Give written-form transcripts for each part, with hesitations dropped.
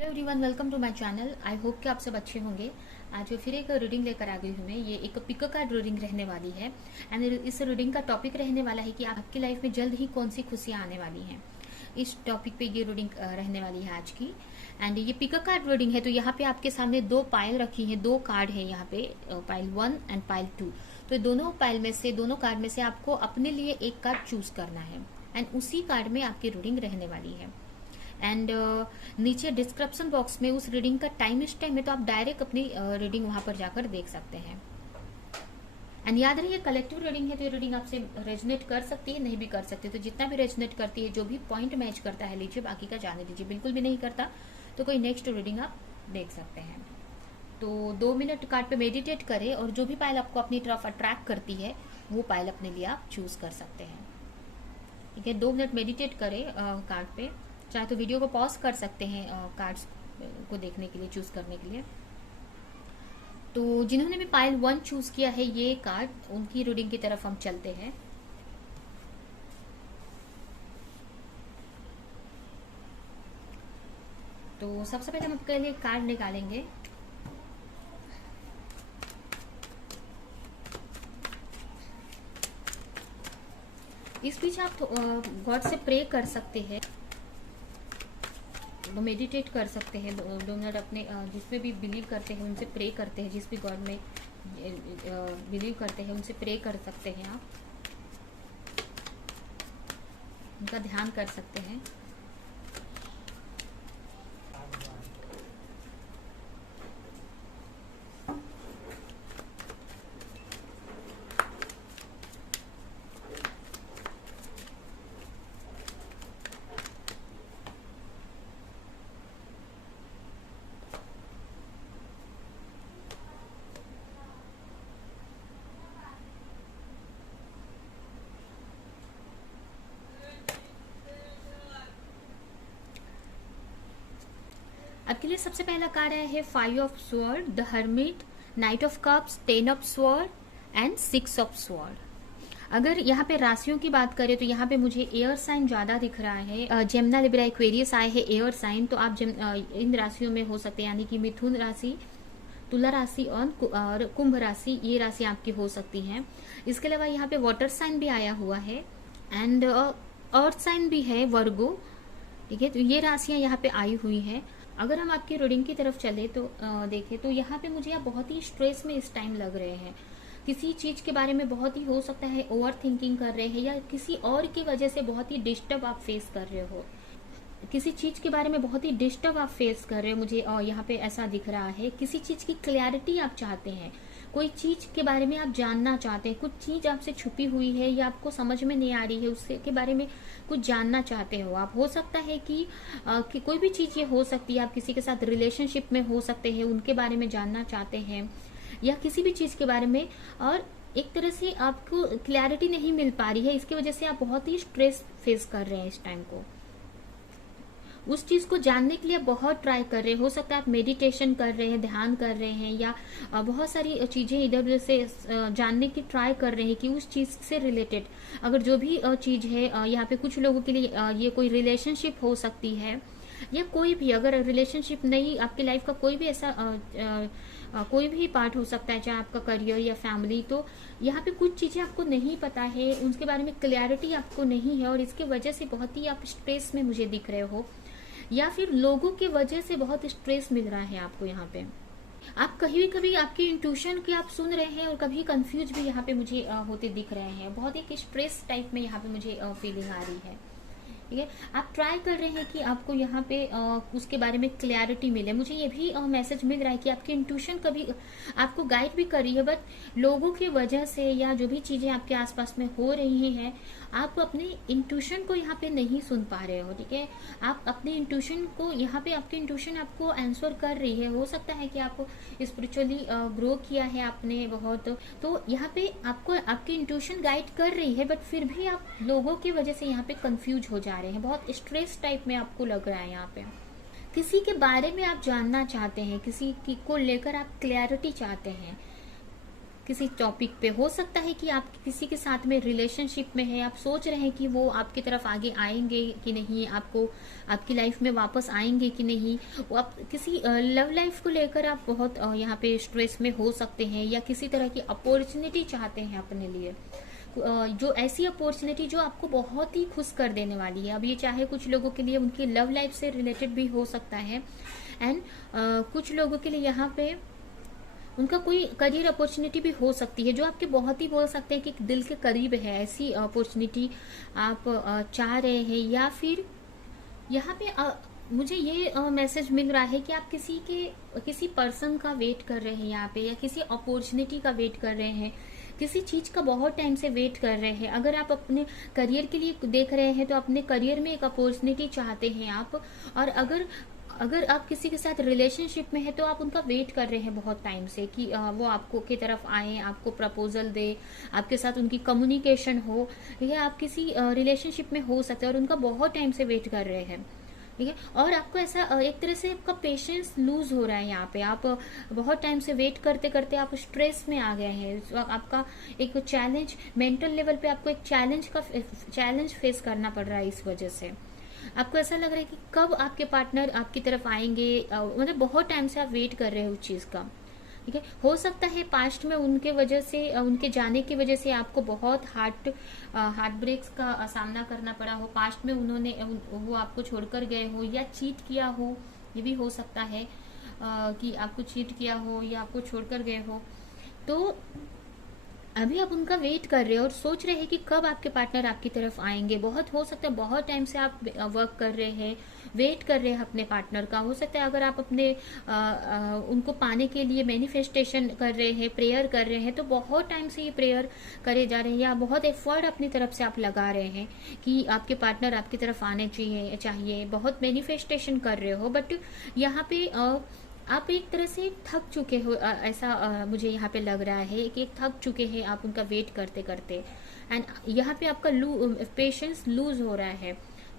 Hello everyone, welcome to my channel. I hope कि आप सब अच्छे होंगे। आज फिर एक रीडिंग लेकर आ गई हूँ मैं। ये एक पिक कार्ड रीडिंग रहने वाली है एंड इस रीडिंग का टॉपिक रहने वाला है कि आपकी लाइफ में जल्द ही कौन सी खुशियाँ आने वाली हैं। इस टॉपिक पे ये रीडिंग रहने वाली है आज की। एंड ये पिक कार्ड रीडिंग है, तो यहाँ पे आपके सामने दो पाइल रखी है, दो कार्ड है यहाँ पे, पाइल 1 एंड पाइल 2। तो दोनों पाइल में से, दोनों कार्ड में से आपको अपने लिए एक कार्ड चूज करना है एंड उसी कार्ड में आपकी रीडिंग रहने वाली है। एंड नीचे डिस्क्रिप्शन बॉक्स में उस रीडिंग का टाइम स्टैम्प है, तो आप डायरेक्ट अपनी रीडिंग वहां पर जाकर देख सकते हैं। एंड याद रहिए, कलेक्टिव रीडिंग है तो ये रीडिंग आपसे रेजोनेट कर सकती है, नहीं भी कर सकती। तो जितना भी रेजोनेट करती है, जो भी पॉइंट मैच करता है लीजिए, बाकी का जाने दीजिए। बिल्कुल भी नहीं करता तो कोई नेक्स्ट रीडिंग आप देख सकते हैं। तो 2 मिनट कार्ड पे मेडिटेट करें और जो भी पाइल आपको अपनी तरफ अट्रैक्ट करती है वो पाइल अपने लिए आप चूज कर सकते हैं। ठीक है, 2 मिनट मेडिटेट करें कार्ड पे। चाहे तो वीडियो को पॉज कर सकते हैं कार्ड्स को देखने के लिए, चूज करने के लिए। तो जिन्होंने भी पाइल 1 चूज किया है ये कार्ड, उनकी रीडिंग की तरफ हम चलते हैं। तो सबसे पहले हम आपके लिए कार्ड निकालेंगे। इस बीच आप गॉड से प्रे कर सकते हैं, मेडिटेट कर सकते हैं। 2 मिनट अपने जिसमें भी बिलीव करते हैं उनसे प्रे करते हैं, जिस भी गॉड में बिलीव करते हैं उनसे प्रे कर सकते हैं। आप उनका ध्यान कर सकते हैं। आपके लिए सबसे पहला कार्ड आया है 5 of sword, the hermit, night of cups, 10 of sword and 6 of sword. अगर यहाँ पे राशियों की बात करें तो यहाँ पे मुझे एयर साइन ज्यादा दिख रहा है। जेमिनी, लिब्रा, एक्वेरियस आए हैं एयर साइन, तो आप इन राशियों में हो सकते हैं, यानी कि मिथुन राशि, तुला राशि और कुंभ राशि, ये राशि आपकी हो सकती हैं। इसके अलावा यहाँ पे वाटर साइन भी आया हुआ है एंड अर्थ साइन भी है, वर्गो। ठीक है, तो ये राशियां यहाँ पे आई हुई है। अगर हम आपकी रीडिंग की तरफ चले तो देखें तो यहाँ पे मुझे आप बहुत ही स्ट्रेस में इस टाइम लग रहे हैं। किसी चीज के बारे में बहुत ही हो सकता है ओवर थिंकिंग कर रहे हैं, या किसी और की वजह से बहुत ही डिस्टर्ब आप फेस कर रहे हो। किसी चीज के बारे में बहुत ही डिस्टर्ब आप फेस कर रहे हो, मुझे यहाँ पे ऐसा दिख रहा है। किसी चीज की क्लैरिटी आप चाहते हैं, कोई चीज के बारे में आप जानना चाहते हैं, कुछ चीज आपसे छुपी हुई है या आपको समझ में नहीं आ रही है, उसके के बारे में कुछ जानना चाहते हो आप। हो सकता है कि कोई भी चीज ये हो सकती है, आप किसी के साथ रिलेशनशिप में हो सकते हैं, उनके बारे में जानना चाहते हैं, या किसी भी चीज के बारे में, और एक तरह से आपको क्लैरिटी नहीं मिल पा रही है। इसकी वजह से आप बहुत ही स्ट्रेस फेस कर रहे हैं इस टाइम को। उस चीज को जानने के लिए बहुत ट्राई कर रहे हैं। हो सकता है आप मेडिटेशन कर रहे हैं, ध्यान कर रहे हैं, या बहुत सारी चीजें इधर उधर से जानने की ट्राई कर रहे हैं कि उस चीज से रिलेटेड अगर जो भी चीज है, यहाँ पे कुछ लोगों के लिए ये कोई रिलेशनशिप हो सकती है, या कोई भी अगर रिलेशनशिप नहीं, आपकी लाइफ का कोई भी ऐसा कोई भी पार्ट हो सकता है, चाहे आपका करियर या फैमिली। तो यहाँ पे कुछ चीजें आपको नहीं पता है, उनके बारे में क्लैरिटी आपको नहीं है, और इसकी वजह से बहुत ही आप स्ट्रेस में मुझे दिख रहे हो, या फिर लोगों की वजह से बहुत स्ट्रेस मिल रहा है आपको। यहाँ पे आप कभी कभी आपकी इंट्यूशन की आप सुन रहे हैं और कभी कंफ्यूज भी यहाँ पे मुझे होते दिख रहे हैं। बहुत एक स्ट्रेस टाइप में यहाँ पे मुझे फीलिंग आ रही है। ठीक है, आप ट्राई कर रहे हैं कि आपको यहाँ पे उसके बारे में क्लैरिटी मिले। मुझे ये भी मैसेज मिल रहा है कि आपकी इंट्यूशन कभी आपको गाइड भी कर रही है, बट लोगों की वजह से या जो भी चीजें आपके आसपास में हो रही हैं, आप अपने इंट्यूशन को यहाँ पे नहीं सुन पा रहे हो। ठीक है, आप अपने इंट्यूशन को, यहाँ पे आपकी इंट्यूशन आपको आंसर कर रही है। हो सकता है कि आपको स्पिरिचुअली ग्रो किया है आपने बहुत, तो यहाँ पे आपको आपकी इंट्यूशन गाइड कर रही है, बट फिर भी आप लोगों की वजह से यहाँ पे कंफ्यूज हो जा रहे हैं। बहुत स्ट्रेस टाइप में आपको लग रहा है। यहाँ पे किसी के बारे में आप जानना चाहते हैं, किसी की को लेकर आप क्लैरिटी चाहते हैं, किसी टॉपिक पे, हो सकता है कि आप किसी के साथ में रिलेशनशिप में है, आप सोच रहे हैं कि वो आपकी तरफ आगे आएंगे कि नहीं, आपको आपकी लाइफ में वापस आएंगे कि नहीं। वो आप किसी लव लाइफ को लेकर आप बहुत यहाँ पे स्ट्रेस में हो सकते हैं, या किसी तरह की अपॉर्चुनिटी चाहते हैं अपने लिए, जो ऐसी अपॉर्चुनिटी जो आपको बहुत ही खुश कर देने वाली है। अब ये चाहे कुछ लोगों के लिए उनकी लव लाइफ से रिलेटेड भी हो सकता है, एंड कुछ लोगों के लिए यहाँ पे उनका कोई करियर अपॉर्चुनिटी भी हो सकती है, जो आपके बहुत ही बोल सकते हैं कि दिल के करीब है। ऐसी अपॉर्चुनिटी आप चाह रहे हैं, या फिर यहाँ पे मुझे ये मैसेज मिल रहा है कि आप किसी पर्सन का वेट कर रहे हैं यहाँ पे, या किसी अपॉर्चुनिटी का वेट कर रहे हैं, किसी चीज का बहुत टाइम से वेट कर रहे हैं। अगर आप अपने करियर के लिए देख रहे हैं तो अपने करियर में एक अपॉर्चुनिटी चाहते हैं आप, और अगर आप किसी के साथ रिलेशनशिप में है तो आप उनका वेट कर रहे हैं बहुत टाइम से कि वो आपको की तरफ आए, आपको प्रपोजल दे, आपके साथ उनकी कम्युनिकेशन हो, या आप किसी रिलेशनशिप में हो सकते हैं और उनका बहुत टाइम से वेट कर रहे हैं, ठीक है। और आपको ऐसा एक तरह से आपका पेशेंस लूज हो रहा है यहाँ पे, आप बहुत टाइम से वेट करते करते आप स्ट्रेस में आ गए हैं। तो आपका एक चैलेंज, मेंटल लेवल पे आपको एक चैलेंज फेस करना पड़ रहा है। इस वजह से आपको ऐसा लग रहा है कि कब आपके पार्टनर आपकी तरफ आएंगे, मतलब बहुत टाइम से आप वेट कर रहे हो उस चीज का, ठीक है। हो सकता है पास्ट में उनके वजह से, उनके जाने की वजह से आपको बहुत हार्ट ब्रेक्स का सामना करना पड़ा हो। पास्ट में वो आपको छोड़कर गए हो, या चीट किया हो, ये भी हो सकता है कि आपको चीट किया हो या आपको छोड़कर गए हो। तो अभी आप उनका वेट कर रहे हो और सोच रहे हैं कि कब आपके पार्टनर आपकी तरफ आएंगे। बहुत हो सकता है बहुत टाइम से आप वर्क कर रहे हैं, वेट कर रहे हैं अपने पार्टनर का। हो सकता है अगर आप अपने उनको पाने के लिए मैनिफेस्टेशन कर रहे हैं, प्रेयर कर रहे हैं, तो बहुत टाइम से ये प्रेयर करे जा रहे हैं, या बहुत एफर्ट अपनी तरफ से आप लगा रहे हैं कि आपके पार्टनर आपकी तरफ आने चाहिए, बहुत मैनिफेस्टेशन कर रहे हो। बट यहाँ पे आप एक तरह से थक चुके हो, ऐसा मुझे यहाँ पे लग रहा है कि थक चुके हैं आप उनका वेट करते करते, एंड यहाँ पे आपका पेशेंस लूज हो रहा है,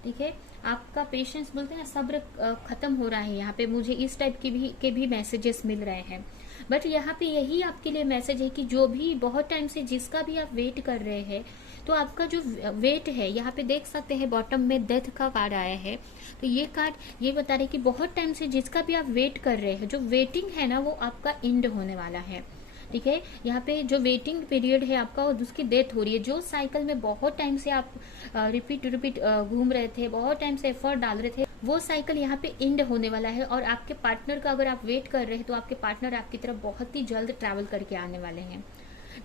ठीक है। आपका पेशेंस बोलते हैं ना, सब्र खत्म हो रहा है। यहाँ पे मुझे इस टाइप के भी मैसेजेस मिल रहे हैं। बट यहाँ पे यही आपके लिए मैसेज है कि जो भी बहुत टाइम से जिसका भी आप वेट कर रहे हैं, तो आपका जो वेट है, यहाँ पे देख सकते हैं बॉटम में डेथ का कार्ड आया है। तो ये कार्ड ये बता रहे कि बहुत टाइम से जिसका भी आप वेट कर रहे हैं, जो वेटिंग है ना, वो आपका एंड होने वाला है, ठीक है। यहाँ पे जो वेटिंग पीरियड है आपका, उसकी डेथ हो रही है। जो साइकिल में बहुत टाइम से आप रिपीट घूम रहे थे, बहुत टाइम से एफर्ट डाल रहे थे, वो साइकिल यहाँ पे एंड होने वाला है। और आपके पार्टनर का अगर आप वेट कर रहे हैं, तो आपके पार्टनर आपकी तरफ बहुत ही जल्द ट्रैवल करके आने वाले हैं,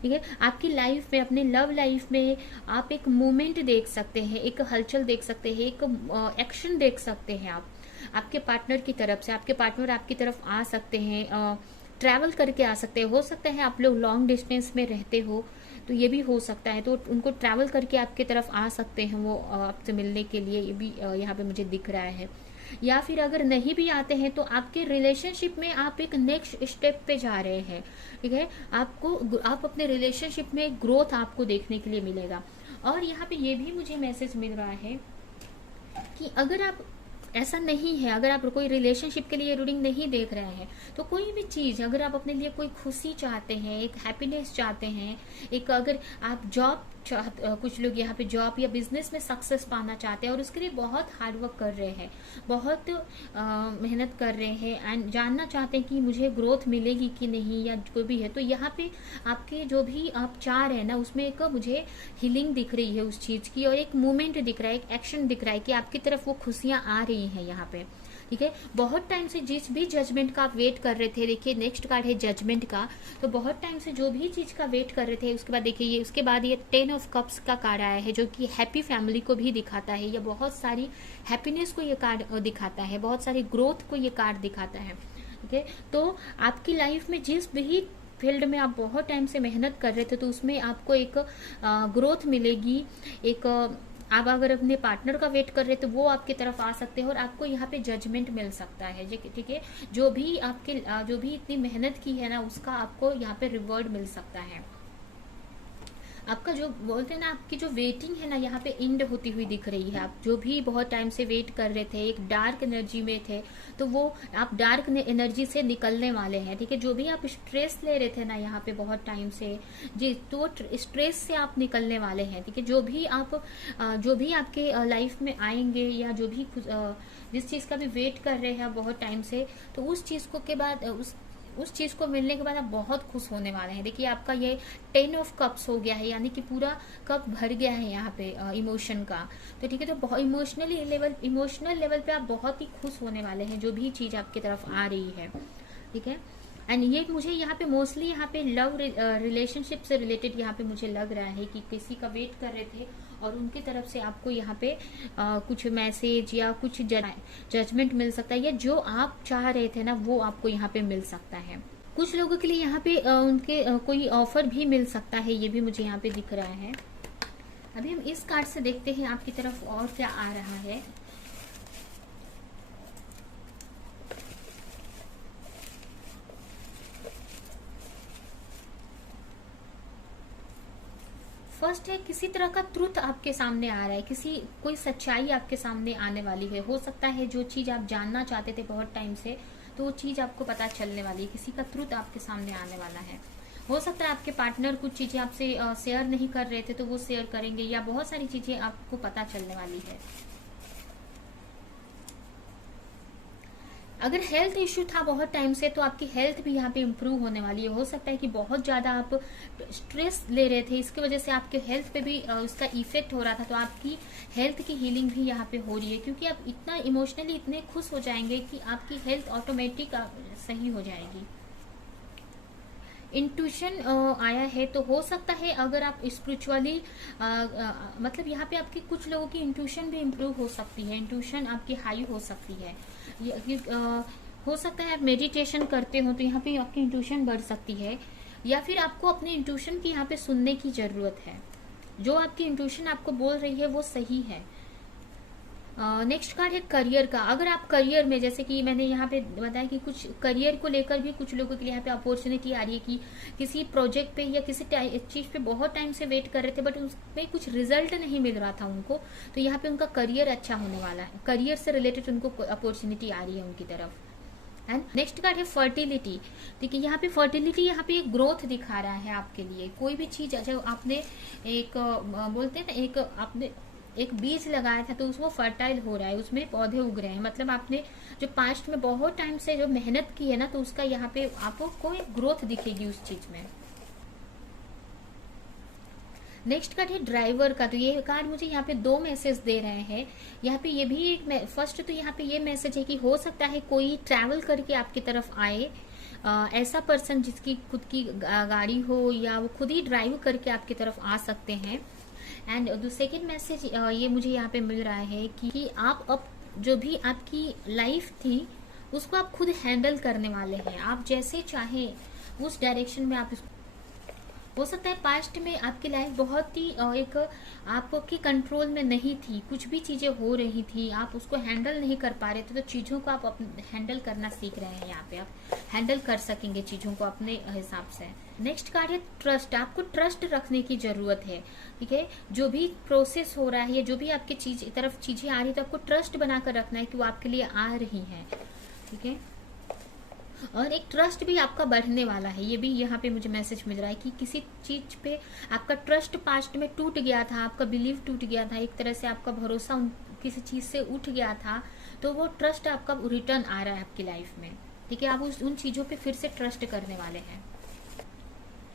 ठीक है। आपकी लाइफ में, अपने लव लाइफ में आप एक मूवमेंट देख सकते हैं, एक हलचल देख सकते हैं, एक एक्शन देख सकते हैं। आप आपके पार्टनर की तरफ से, आपके पार्टनर आपकी तरफ आ सकते हैं, ट्रैवल करके आ सकते हैं। हो सकता है आप लोग लॉन्ग डिस्टेंस में रहते हो, तो ये भी हो सकता है, तो उनको ट्रैवल करके आपकी तरफ आ सकते हैं वो आपसे मिलने के लिए, ये भी यहाँ पे मुझे दिख रहा है। या फिर अगर नहीं भी आते हैं, तो आपके रिलेशनशिप में आप एक नेक्स्ट स्टेप पे जा रहे हैं, ठीक है। आप अपने रिलेशनशिप में ग्रोथ आपको देखने के लिए मिलेगा। और यहाँ पे ये भी मुझे मैसेज मिल रहा है कि अगर आप ऐसा नहीं है, अगर आप कोई रिलेशनशिप के लिए रीडिंग नहीं देख रहे हैं, तो कोई भी चीज, अगर आप अपने लिए कोई खुशी चाहते हैं, एक हैप्पीनेस चाहते हैं, एक अगर आप कुछ लोग यहाँ पे जॉब या बिजनेस में सक्सेस पाना चाहते हैं और उसके लिए बहुत हार्ड वर्क कर रहे हैं, बहुत मेहनत कर रहे हैं, एंड जानना चाहते हैं कि मुझे ग्रोथ मिलेगी कि नहीं, या कोई भी है, तो यहाँ पे आपके जो भी आप चाह रहे हैं ना, उसमें एक मुझे हीलिंग दिख रही है उस चीज की, और एक मूवमेंट दिख रहा है, एक एक्शन दिख रहा है कि आपकी तरफ वो खुशियां आ रही हैं यहाँ पे, ठीक है। बहुत टाइम से जिस भी जजमेंट का आप वेट कर रहे थे, देखिए नेक्स्ट कार्ड है जजमेंट का, तो बहुत टाइम से जो भी चीज का वेट कर रहे थे, उसके बाद देखिए ये, उसके बाद ये 10 ऑफ कप्स का कार्ड आया है, जो कि हैप्पी फैमिली को भी दिखाता है, या बहुत सारी हैप्पीनेस को ये कार्ड दिखाता है, बहुत सारी ग्रोथ को ये कार्ड दिखाता है, ठीक है। तो आपकी लाइफ में जिस भी फील्ड में आप बहुत टाइम से मेहनत कर रहे थे, तो उसमें आपको एक ग्रोथ मिलेगी। एक आप अगर अपने पार्टनर का वेट कर रहे हैं, तो वो आपकी तरफ आ सकते हैं, और आपको यहाँ पे जजमेंट मिल सकता है, ठीक है। जो भी इतनी मेहनत की है ना, उसका आपको यहाँ पे रिवॉर्ड मिल सकता है। आपका जो बोलते हैं ना, आपकी जो वेटिंग है ना यहाँ पे एंड होती हुई दिख रही है। आप जो भी बहुत टाइम से वेट कर रहे थे, एक डार्क एनर्जी में थे, तो वो आप डार्क एनर्जी से निकलने वाले हैं। ठीक है, जो भी आप स्ट्रेस ले रहे थे ना यहाँ पे बहुत टाइम से, जी, तो स्ट्रेस से आप निकलने वाले हैं। ठीक है, जो भी आपके लाइफ में आएंगे, या जो भी जिस चीज का भी वेट कर रहे हैं आप बहुत टाइम से, तो उस चीज को के बाद उस चीज को मिलने के बाद आप बहुत खुश होने वाले हैं। देखिए आपका ये 10 ऑफ कप्स हो गया है, यानी कि पूरा कप भर गया है यहाँ पे इमोशन का। तो ठीक है, तो बहुत इमोशनल लेवल पे आप बहुत ही खुश होने वाले हैं जो भी चीज आपकी तरफ आ रही है। ठीक है, एंड ये मुझे यहाँ पे मोस्टली यहाँ पे लव रिलेशनशिप से रिलेटेड यहाँ पे मुझे लग रहा है कि किसी का वेट कर रहे थे और उनकी तरफ से आपको यहाँ पे कुछ मैसेज या कुछ जजमेंट मिल सकता है, या जो आप चाह रहे थे ना वो आपको यहाँ पे मिल सकता है। कुछ लोगों के लिए यहाँ पे उनके कोई ऑफर भी मिल सकता है, ये भी मुझे यहाँ पे दिख रहा है। अभी हम इस कार्ड से देखते हैं आपकी तरफ और क्या आ रहा है। फर्स्ट है, किसी तरह का ट्रुथ आपके सामने आ रहा है, कोई सच्चाई आपके सामने आने वाली है। हो सकता है जो चीज आप जानना चाहते थे बहुत टाइम से, तो वो चीज आपको पता चलने वाली है। किसी का ट्रुथ आपके सामने आने वाला है। हो सकता है आपके पार्टनर कुछ चीजें आपसे शेयर नहीं कर रहे थे तो वो शेयर करेंगे, या बहुत सारी चीजें आपको पता चलने वाली है। अगर हेल्थ इश्यू था बहुत टाइम से, तो आपकी हेल्थ भी यहाँ पे इम्प्रूव होने वाली है। हो सकता है कि बहुत ज्यादा आप स्ट्रेस ले रहे थे, इसकी वजह से आपके हेल्थ पे भी उसका इफेक्ट हो रहा था, तो आपकी हेल्थ की हीलिंग भी यहाँ पे हो रही है, क्योंकि आप इतना इमोशनली इतने खुश हो जाएंगे कि आपकी हेल्थ ऑटोमेटिक सही हो जाएगी। इंट्यूशन आया है, तो हो सकता है अगर आप स्पिरिचुअली मतलब यहाँ पे आपकी कुछ लोगों की इंट्यूशन भी इम्प्रूव हो सकती है, इंट्यूशन आपकी हाई हो सकती है। हो सकता है आप मेडिटेशन करते हो तो यहाँ पे आपकी इंट्यूशन बढ़ सकती है, या फिर आपको अपने इंट्यूशन की यहाँ पे सुनने की जरूरत है। जो आपकी इंट्यूशन आपको बोल रही है वो सही है। नेक्स्ट कार्ड है करियर का। अगर आप करियर में, जैसे कि मैंने यहाँ पे बताया कि कुछ करियर को लेकर भी कुछ लोगों के लिए यहाँ पे अपॉर्चुनिटी आ रही है कि किसी प्रोजेक्ट पे या किसी चीज पे बहुत टाइम से वेट कर रहे थे बट उसमें कुछ रिजल्ट नहीं मिल रहा था उनको, तो यहाँ पे उनका करियर अच्छा होने वाला है। करियर से रिलेटेड उनको अपॉर्चुनिटी आ रही है उनकी तरफ। एंड नेक्स्ट कार्ड है फर्टिलिटी। देखिए यहाँ पे फर्टिलिटी, यहाँ पे एक ग्रोथ दिखा रहा है आपके लिए। कोई भी चीज जो आपने एक बोलते हैं ना, आपने एक बीज लगाया था तो उसको फर्टाइल हो रहा है, उसमें पौधे उग रहे हैं। मतलब आपने जो पास्ट में बहुत टाइम से जो मेहनत की है ना, तो उसका यहाँ पे आपको एक ग्रोथ दिखेगी उस चीज में। नेक्स्ट कार्ड है ड्राइवर का। तो ये कार्ड मुझे यहाँ पे 2 मैसेज दे रहे हैं। यहाँ पे ये भी एक फर्स्ट तो यहाँ पे ये मैसेज है कि हो सकता है कोई ट्रैवल करके आपकी तरफ आए, ऐसा पर्सन जिसकी खुद की गाड़ी हो या वो खुद ही ड्राइव करके आपकी तरफ आ सकते हैं। एंड द सेकेंड मैसेज ये मुझे यहाँ पे मिल रहा है कि आप अब जो भी आपकी लाइफ थी उसको आप खुद हैंडल करने वाले हैं। आप जैसे चाहे उस डायरेक्शन में आप हो सकता है पास्ट में आपकी लाइफ बहुत ही एक आपके कंट्रोल में नहीं थी, कुछ भी चीजें हो रही थी, आप उसको हैंडल नहीं कर पा रहे थे, तो चीजों को आप हैंडल करना सीख रहे हैं। यहाँ पे आप हैंडल कर सकेंगे चीजों को अपने हिसाब से। नेक्स्ट कार्ड है ट्रस्ट। आपको ट्रस्ट रखने की जरूरत है। ठीक है, जो भी प्रोसेस हो रहा है, जो भी आपकी तरफ चीजें आ रही है, तो आपको ट्रस्ट बनाकर रखना है कि वो आपके लिए आ रही है। ठीक है, और एक ट्रस्ट भी आपका बढ़ने वाला है। ये भी यहाँ पे मुझे मैसेज मिल रहा है कि किसी चीज पे आपका ट्रस्ट पास्ट में टूट गया था, आपका बिलीव टूट गया था, एक तरह से आपका भरोसा किसी चीज से उठ गया था, तो वो ट्रस्ट आपका रिटर्न आ रहा है आपकी लाइफ में। ठीक है, आप उन चीजों पे फिर से ट्रस्ट करने वाले हैं।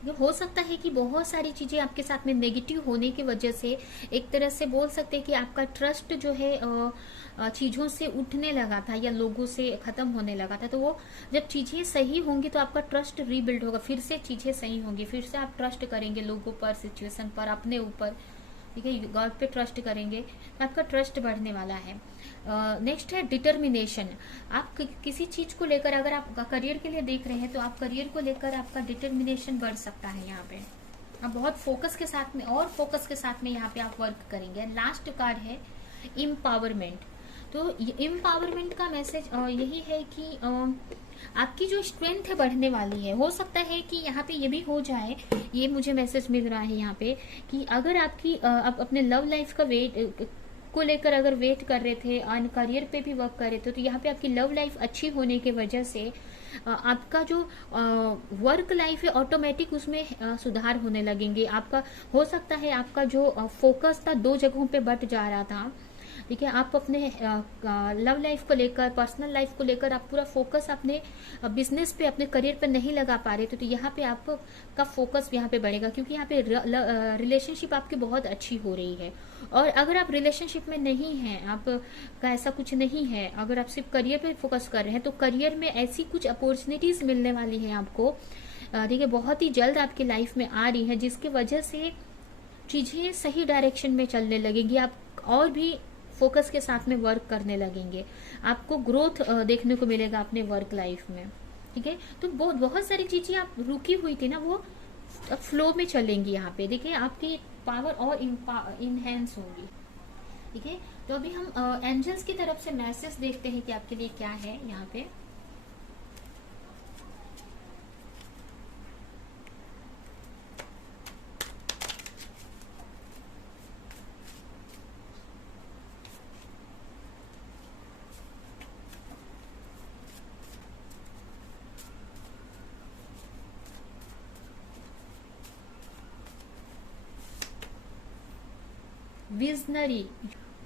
ये हो सकता है कि बहुत सारी चीजें आपके साथ में नेगेटिव होने की वजह से एक तरह से बोल सकते हैं कि आपका ट्रस्ट जो है चीजों से उठने लगा था या लोगों से खत्म होने लगा था। तो वो जब चीजें सही होंगी तो आपका ट्रस्ट रीबिल्ड होगा, फिर से चीजें सही होंगी, फिर से आप ट्रस्ट करेंगे लोगों पर, सिचुएशन पर, अपने ऊपर। ठीक है, गॉड पे ट्रस्ट करेंगे तो आपका ट्रस्ट बढ़ने वाला है। नेक्स्ट है डिटर्मिनेशन। आप किसी चीज को लेकर, अगर आप करियर के लिए देख रहे हैं तो आप करियर को लेकर आपका डिटर्मिनेशन बढ़ सकता है। यहाँ पे आप बहुत फोकस के साथ में यहाँ पे आप वर्क करेंगे। लास्ट कार्ड है एम्पावरमेंट। तो एम्पावरमेंट का मैसेज यही है कि आपकी जो स्ट्रेंथ है बढ़ने वाली है। हो सकता है कि यहाँ पे ये भी हो जाए, ये मुझे मैसेज मिल रहा है यहाँ पे, कि अगर आपकी आप अपने लव लाइफ का वेट को लेकर अगर वेट कर रहे थे और करियर पे भी वर्क कर रहे थे, तो यहाँ पे आपकी लव लाइफ अच्छी होने की वजह से आपका जो वर्क लाइफ है ऑटोमेटिक उसमें सुधार होने लगेंगे। आपका हो सकता है आपका जो फोकस था दो जगहों पे बट जा रहा था, ठीक है, आप अपने लव लाइफ को लेकर, पर्सनल लाइफ को लेकर आप पूरा फोकस अपने बिजनेस पे, अपने करियर पे नहीं लगा पा रहे तो यहाँ पे आपका फोकस यहाँ पे बढ़ेगा, क्योंकि यहाँ पे रिलेशनशिप आपकी बहुत अच्छी हो रही है। और अगर आप रिलेशनशिप में नहीं हैं, आपका ऐसा कुछ नहीं है, अगर आप सिर्फ करियर पे फोकस कर रहे हैं, तो करियर में ऐसी कुछ अपॉर्चुनिटीज मिलने वाली है आपको, ठीक है, बहुत ही जल्द आपकी लाइफ में आ रही है, जिसकी वजह से चीजें सही डायरेक्शन में चलने लगेंगी। आप और भी फोकस के साथ में वर्क करने लगेंगे, आपको ग्रोथ देखने को मिलेगा अपने वर्क लाइफ में, ठीक है। तो बहुत सारी चीजें आप रुकी हुई थी ना, वो फ्लो में चलेंगी। यहाँ पे देखिए आपकी पावर और इनहेंस होगी, ठीक है। तो अभी हम एंजल्स की तरफ से मैसेज देखते हैं कि आपके लिए क्या है यहाँ पे। Visionary,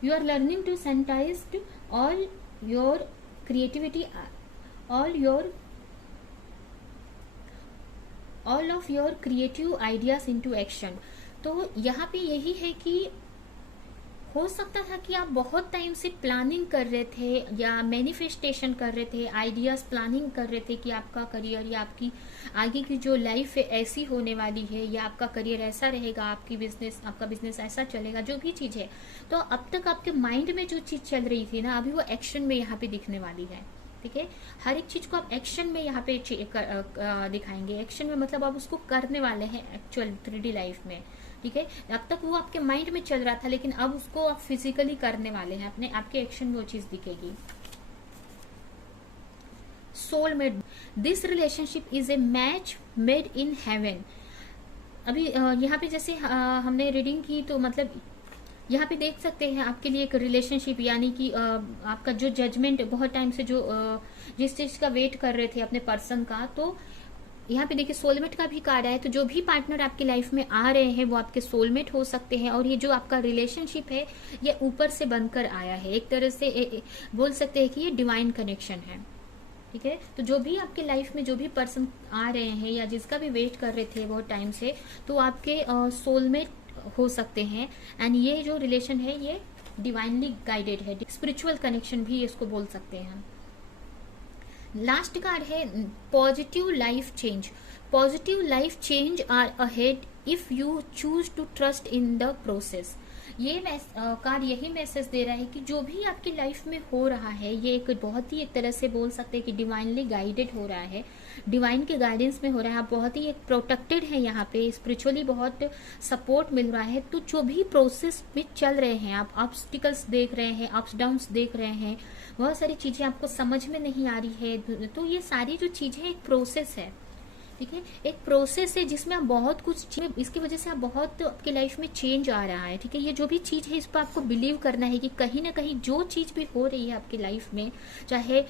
you are learning to synthesize all your creativity, all your all of your creative ideas into action। तो यहाँ पे यही है कि हो सकता था कि आप बहुत टाइम से प्लानिंग कर रहे थे या मैनिफेस्टेशन कर रहे थे, आइडियाज प्लानिंग कर रहे थे कि आपका करियर या आपकी आगे की जो लाइफ है ऐसी होने वाली है, या आपका करियर ऐसा रहेगा, आपका बिजनेस ऐसा चलेगा, जो भी चीज है। तो अब तक आपके माइंड में जो चीज चल रही थी ना, अभी वो एक्शन में यहाँ पे दिखने वाली है, ठीक है। हर एक चीज को आप एक्शन में यहाँ पे दिखाएंगे। एक्शन में मतलब आप उसको करने वाले हैं एक्चुअल 3D लाइफ में, ठीक है। अब तक वो आपके माइंड में चल रहा था, लेकिन अब उसको आप फिजिकली करने वाले हैं, अपने आपके एक्शन में वो चीज दिखेगी। Soulmate, this relationship is a match made in heaven. अभी यहाँ पे जैसे हमने रीडिंग की, तो मतलब यहाँ पे देख सकते हैं आपके लिए एक रिलेशनशिप, यानी कि आपका जो जजमेंट बहुत टाइम से जो जिस चीज का वेट कर रहे थे अपने पर्सन का, तो यहाँ पे देखिए सोलमेट का भी कार्ड है। तो जो भी पार्टनर आपकी लाइफ में आ रहे हैं वो आपके सोलमेट हो सकते हैं, और ये जो आपका रिलेशनशिप है ये ऊपर से बनकर आया है, एक तरह से बोल सकते हैं कि ये डिवाइन कनेक्शन है, ठीक है। तो जो भी आपके लाइफ में जो भी पर्सन आ रहे हैं या जिसका भी वेट कर रहे थे बहुत टाइम से, तो आपके सोलमेट हो सकते हैं। एंड ये जो रिलेशन है ये डिवाइनली गाइडेड है, स्पिरिचुअल कनेक्शन भी इसको बोल सकते हैं। लास्ट कार्ड है positive life change. Positive life change are ahead if you choose to trust in the process. ये कार्ड यही मैसेज दे रहा है कि जो भी आपकी लाइफ में हो रहा है ये एक बहुत ही एक तरह से बोल सकते हैं कि डिवाइनली गाइडेड हो रहा है, डिवाइन के गाइडेंस में हो रहा है। आप बहुत ही एक प्रोटेक्टेड है, यहाँ पे स्पिरिचुअली बहुत सपोर्ट मिल रहा है। तो जो भी प्रोसेस में चल रहे हैं, आप ऑब्स्टिकल्स देख रहे हैं, अप्स डाउन्स देख रहे हैं, बहुत सारी चीजें आपको समझ में नहीं आ रही है, तो ये सारी जो चीजें एक प्रोसेस है, ठीक है, एक प्रोसेस है जिसमें आप बहुत कुछ, इसकी वजह से आप बहुत आपकी लाइफ में चेंज आ रहा है, ठीक है। ये जो भी चीज है इस पर आपको बिलीव करना है कि कहीं ना कहीं जो चीज भी हो रही है आपकी लाइफ में, चाहे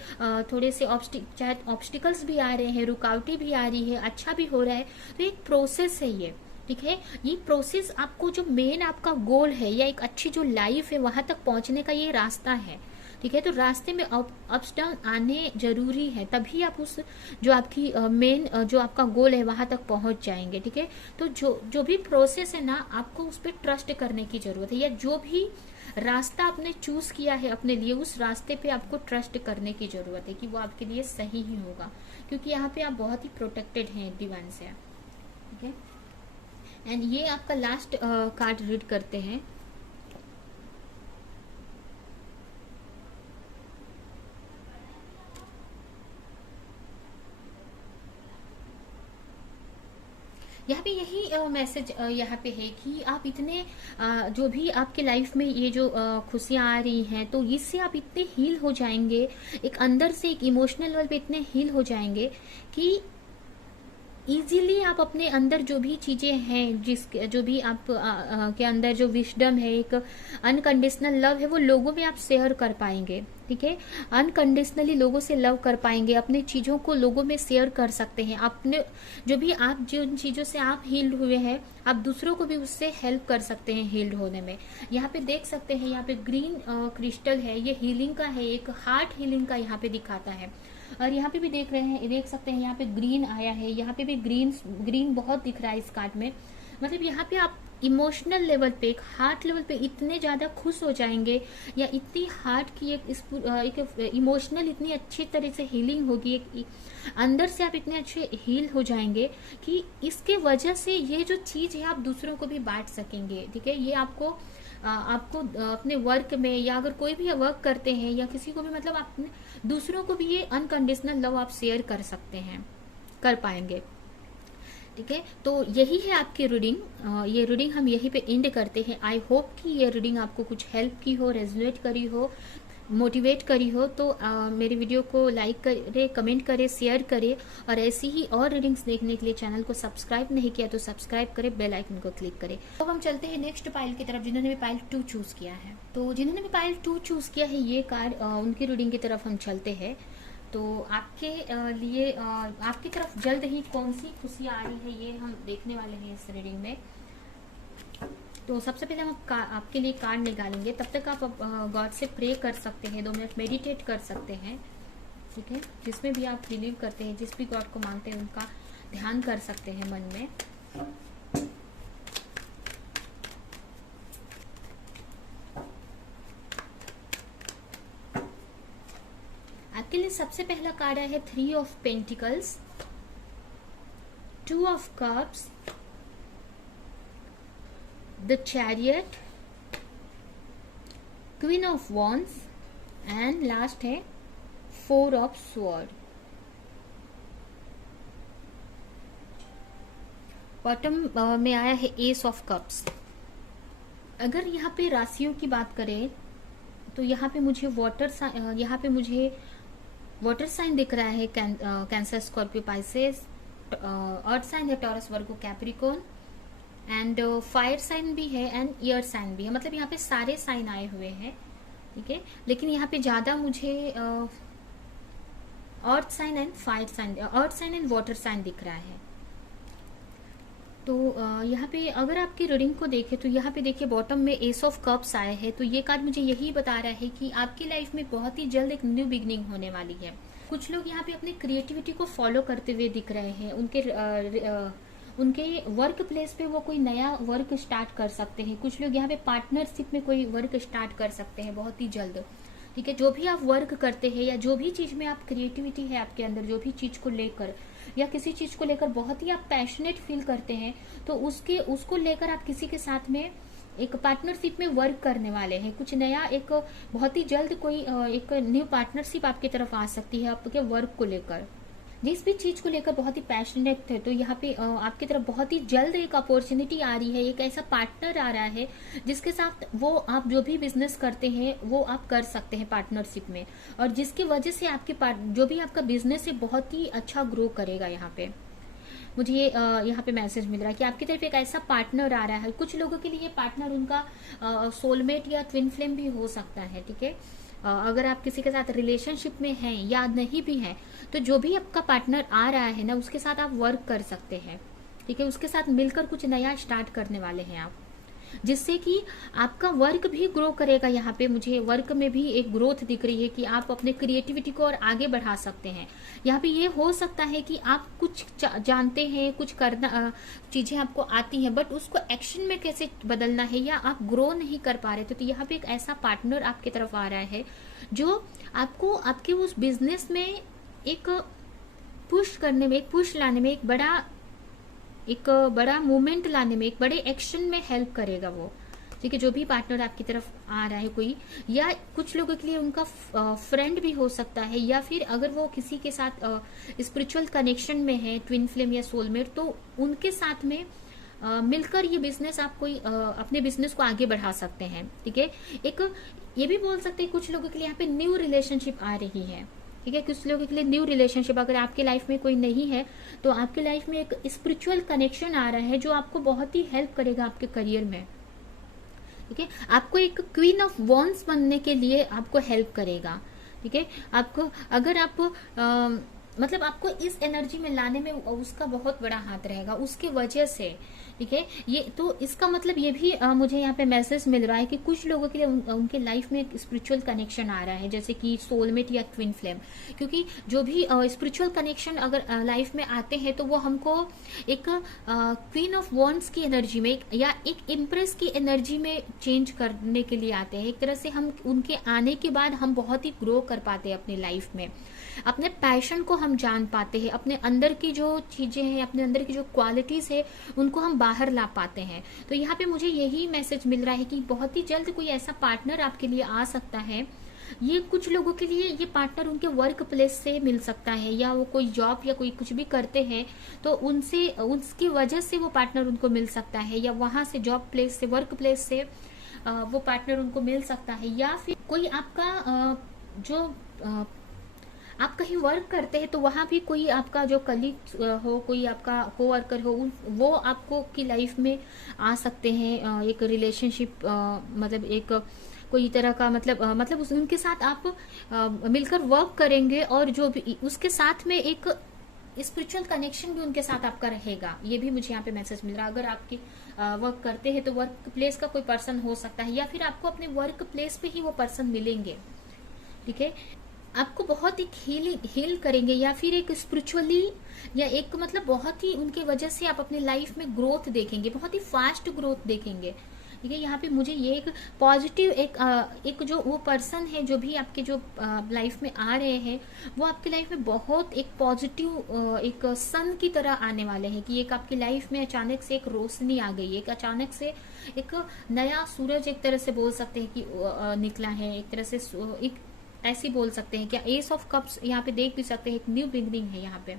थोड़े से ऑब्स्टिकल्स भी आ रहे हैं, रुकावटें भी आ रही है, अच्छा भी हो रहा है, तो एक प्रोसेस है ये, ठीक है। ये प्रोसेस आपको जो मेन आपका गोल है या एक अच्छी जो लाइफ है वहां तक पहुंचने का ये रास्ता है, ठीक है। तो रास्ते में अप्स डाउन आने जरूरी है, तभी आप उस जो आपकी मेन जो आपका गोल है वहां तक पहुंच जाएंगे, ठीक है। तो जो भी प्रोसेस है ना, आपको उस पर ट्रस्ट करने की जरूरत है, या जो भी रास्ता आपने चूज किया है अपने लिए उस रास्ते पे आपको ट्रस्ट करने की जरूरत है कि वो आपके लिए सही ही होगा, क्योंकि यहाँ पे आप बहुत ही प्रोटेक्टेड हैं डिवाइन से, ठीक है। एंड ये आपका लास्ट कार्ड रीड करते हैं। यहाँ पे यही मैसेज यहाँ पे है कि आप इतने जो भी आपके लाइफ में ये जो खुशियाँ आ रही हैं, तो इससे आप इतने हील हो जाएंगे, एक अंदर से एक इमोशनल लेवल पे इतने हील हो जाएंगे कि इजीली आप अपने अंदर जो भी चीजें हैं, जो भी आप के अंदर जो विजडम है, एक अनकंडीशनल लव है, वो लोगों में आप शेयर कर पाएंगे। ठीक है, अनकंडीशनली लोगों से लव कर पाएंगे, अपने चीजों को लोगों में शेयर कर सकते हैं। अपने जो भी आप जिन चीजों से आप हील्ड हुए हैं, आप दूसरों को भी उससे हेल्प कर सकते हैं हील्ड होने में। यहाँ पे देख सकते हैं, यहाँ पे ग्रीन क्रिस्टल है, ये हीलिंग का है, एक हार्ट हीलिंग का यहाँ पे दिखाता है। और यहाँ पे भी देख सकते हैं, यहाँ पे ग्रीन आया है, यहाँ पे भी ग्रीन बहुत दिख रहा है इस कार्ड में। मतलब यहाँ पे आप इमोशनल लेवल पे, एक हार्ट लेवल पे इतने ज्यादा खुश हो जाएंगे, या इतनी हार्ट की एक इमोशनल इतनी अच्छी तरह से हीलिंग होगी, एक अंदर से आप इतने अच्छे हील हो जाएंगे कि इसके वजह से ये जो चीज है आप दूसरों को भी बांट सकेंगे। ठीक है, ये आपको अपने वर्क में, या अगर कोई भी वर्क करते हैं या किसी को भी, मतलब आप दूसरों को भी ये अनकंडीशनल लव आप शेयर कर सकते हैं, कर पाएंगे। ठीक है, तो यही है आपकी रीडिंग। ये रीडिंग हम यहीं पे एंड करते हैं। आई होप कि ये रीडिंग आपको कुछ हेल्प की हो, रेजोनेट करी हो, मोटिवेट करी हो। तो मेरी वीडियो को लाइक करे, कमेंट करे, शेयर करे, और ऐसी ही और रीडिंग्स देखने के लिए चैनल को सब्सक्राइब नहीं किया तो सब्सक्राइब करे, बेल आइकन को क्लिक करे। तो हम चलते हैं नेक्स्ट पाइल की तरफ, जिन्होंने भी पाइल 2 चूज किया है। तो जिन्होंने भी पाइल 2 चूज किया है, ये कार्ड उनकी रीडिंग की तरफ हम चलते हैं। तो आपके लिए आपकी तरफ जल्द ही कौन सी खुशी आ रही है, ये हम देखने वाले हैं इस रीडिंग में। तो सबसे पहले हम आपके लिए कार्ड निकालेंगे। तब तक आप गॉड से प्रे कर सकते हैं, 2 मिनट मेडिटेट कर सकते हैं। ठीक है, जिसमें भी आप बिलीव करते हैं, जिस भी गॉड को मानते हैं, उनका ध्यान कर सकते हैं मन में। आपके लिए सबसे पहला कार्ड है 3 of pentacles, 2 of cups, the chariot, queen of wands, and last है 4 ऑफ स्वॉर्ड। बॉटम में आया है एस ऑफ कप्स। अगर यहाँ पे राशियों की बात करें तो यहाँ पे मुझे वाटर साइन दिख रहा है, Cancer, Scorpio, Pisces. Earth sign है Taurus, Virgo, Capricorn, and fire sign भी है, एंड एयर साइन भी है। मतलब यहाँ पे सारे साइन आए हुए हैं। ठीक है, लेकिन यहाँ पे ज्यादा मुझे earth sign and fire sign, earth sign and water sign दिख रहा है। तो यहाँ पे अगर आपकी रीडिंग को देखें तो यहाँ पे देखिए बॉटम में एस ऑफ कप्स आए हैं। तो ये कार्ड मुझे यही बता रहा है कि आपकी लाइफ में बहुत ही जल्द एक न्यू बिगनिंग होने वाली है। कुछ लोग यहाँ पे अपनी क्रिएटिविटी को फॉलो करते हुए दिख रहे हैं। उनके वर्क प्लेस पे वो कोई नया वर्क स्टार्ट कर सकते हैं। कुछ लोग यहाँ पे पार्टनरशिप में कोई वर्क स्टार्ट कर सकते हैं बहुत ही जल्द। ठीक है, जो भी आप वर्क करते हैं, या जो भी चीज में आप क्रिएटिविटी है आपके अंदर, जो भी चीज को लेकर या किसी चीज को लेकर बहुत ही आप पैशनेट फील करते हैं, तो उसको लेकर आप किसी के साथ में एक पार्टनरशिप में वर्क करने वाले हैं। कुछ नया, एक बहुत ही जल्द कोई एक न्यू पार्टनरशिप आपकी तरफ आ सकती है आपके वर्क को लेकर। जिस भी चीज को लेकर बहुत ही पैशनेट थे, तो यहाँ पे आपकी तरफ बहुत ही जल्द एक अपॉर्चुनिटी आ रही है, एक ऐसा पार्टनर आ रहा है जिसके साथ वो आप जो भी बिजनेस करते हैं वो आप कर सकते हैं पार्टनरशिप में, और जिसकी वजह से आपके जो भी आपका बिजनेस है बहुत ही अच्छा ग्रो करेगा। यहाँ पे मुझे यहाँ पे मैसेज मिल रहा है कि आपकी तरफ एक ऐसा पार्टनर आ रहा है। कुछ लोगों के लिए ये पार्टनर उनका सोलमेट या ट्विन फ्लेम भी हो सकता है। ठीक है, अगर आप किसी के साथ रिलेशनशिप में हैं या नहीं भी हैं, तो जो भी आपका पार्टनर आ रहा है ना, उसके साथ आप वर्क कर सकते हैं। ठीक है, उसके साथ मिलकर कुछ नया स्टार्ट करने वाले हैं आप, जिससे कि आपका वर्क भी ग्रो करेगा। यहाँ पे मुझे वर्क में भी एक ग्रोथ दिख रही है कि आप अपने क्रिएटिविटी को और आगे बढ़ा सकते हैं। यहाँ पे ये हो सकता है कि आप कुछ जानते हैं, कुछ करना चीजें आपको आती हैं, बट उसको एक्शन में कैसे बदलना है, या आप ग्रो नहीं कर पा रहे थे। तो यहाँ पे एक ऐसा पार्टनर आपकी तरफ आ रहा है जो आपको आपके उस बिजनेस में एक पुश करने में, एक पुश लाने में, एक बड़ा मूवमेंट लाने में, एक बड़े एक्शन में हेल्प करेगा वो। ठीक है, जो भी पार्टनर आपकी तरफ आ रहा है कोई, या कुछ लोगों के लिए उनका फ्रेंड भी हो सकता है, या फिर अगर वो किसी के साथ स्पिरिचुअल कनेक्शन में है, ट्विन फ्लेम या सोलमेट, तो उनके साथ में मिलकर ये बिजनेस आप कोई अपने बिजनेस को आगे बढ़ा सकते हैं। ठीक है, एक ये भी बोल सकते हैं कुछ लोगों के लिए यहाँ पे न्यू रिलेशनशिप आ रही है। ठीक है, कुछ लोगों के लिए न्यू रिलेशनशिप, अगर आपके लाइफ में कोई नहीं है तो आपके लाइफ में एक स्पिरिचुअल कनेक्शन आ रहा है जो आपको बहुत ही हेल्प करेगा आपके करियर में। ठीक है, आपको एक क्वीन ऑफ वॉन्ड्स बनने के लिए आपको हेल्प करेगा। ठीक है, आपको अगर आप मतलब आपको इस एनर्जी में लाने में उसका बहुत बड़ा हाथ रहेगा उसके वजह से। ठीक है, ये तो इसका मतलब ये भी मुझे यहाँ पे मैसेज मिल रहा है कि कुछ लोगों के लिए उनके लाइफ में एक स्पिरिचुअल कनेक्शन आ रहा है, जैसे कि सोलमेट या ट्विन फ्लेम। क्योंकि जो भी स्पिरिचुअल कनेक्शन अगर लाइफ में आते हैं तो वो हमको एक क्वीन ऑफ वॉन्ड्स की एनर्जी में या एक इम्प्रेस की एनर्जी में चेंज करने के लिए आते हैं। एक तरह से हम उनके आने के बाद हम बहुत ही ग्रो कर पाते हैं अपनी लाइफ में, अपने पैशन को हम जान पाते हैं, अपने अंदर की जो चीजें हैं, अपने अंदर की जो क्वालिटीज है उनको हम बाहर ला पाते हैं। तो यहाँ पे मुझे यही मैसेज मिल रहा है कि बहुत ही जल्द कोई ऐसा पार्टनर आपके लिए आ सकता है। ये कुछ लोगों के लिए ये पार्टनर उनके वर्क प्लेस से मिल सकता है, या वो कोई जॉब या कोई कुछ भी करते हैं तो उनसे उसकी वजह से वो पार्टनर उनको मिल सकता है, या वहां से जॉब प्लेस से वर्क प्लेस से वो पार्टनर उनको मिल सकता है। या फिर कोई आपका जो आप कहीं वर्क करते हैं तो वहां भी कोई आपका जो कलीग हो, कोई आपका कोवर्कर हो, वो आपको की लाइफ में आ सकते हैं। एक रिलेशनशिप मतलब एक कोई तरह का मतलब उनके साथ आप मिलकर वर्क करेंगे, और जो भी उसके साथ में एक स्पिरिचुअल कनेक्शन भी उनके साथ आपका रहेगा। ये भी मुझे यहाँ पे मैसेज मिल रहा है। अगर आपकी वर्क करते हैं तो वर्क प्लेस का कोई पर्सन हो सकता है, या फिर आपको अपने वर्क प्लेस पे ही वो पर्सन मिलेंगे। ठीक है, आपको बहुत एक हील करेंगे, या फिर एक स्पिरिचुअली, या एक मतलब बहुत ही उनके वजह से आप अपनी लाइफ में ग्रोथ देखेंगे, बहुत ही फास्ट ग्रोथ देखेंगे। ठीक है, यहाँ पे मुझे ये एक पॉजिटिव एक जो वो पर्सन है जो भी आपके जो लाइफ में आ रहे हैं वो आपकी लाइफ में बहुत एक पॉजिटिव एक सन की तरह आने वाले हैं, कि एक आपकी लाइफ में अचानक से एक रोशनी आ गई है, एक अचानक से एक नया सूरज एक तरह से बोल सकते हैं कि निकला है। एक तरह से एक ऐसे बोल सकते हैं, क्या एस ऑफ कप्स यहाँ पे देख भी सकते हैं, एक न्यू बिगनिंग है यहाँ पे।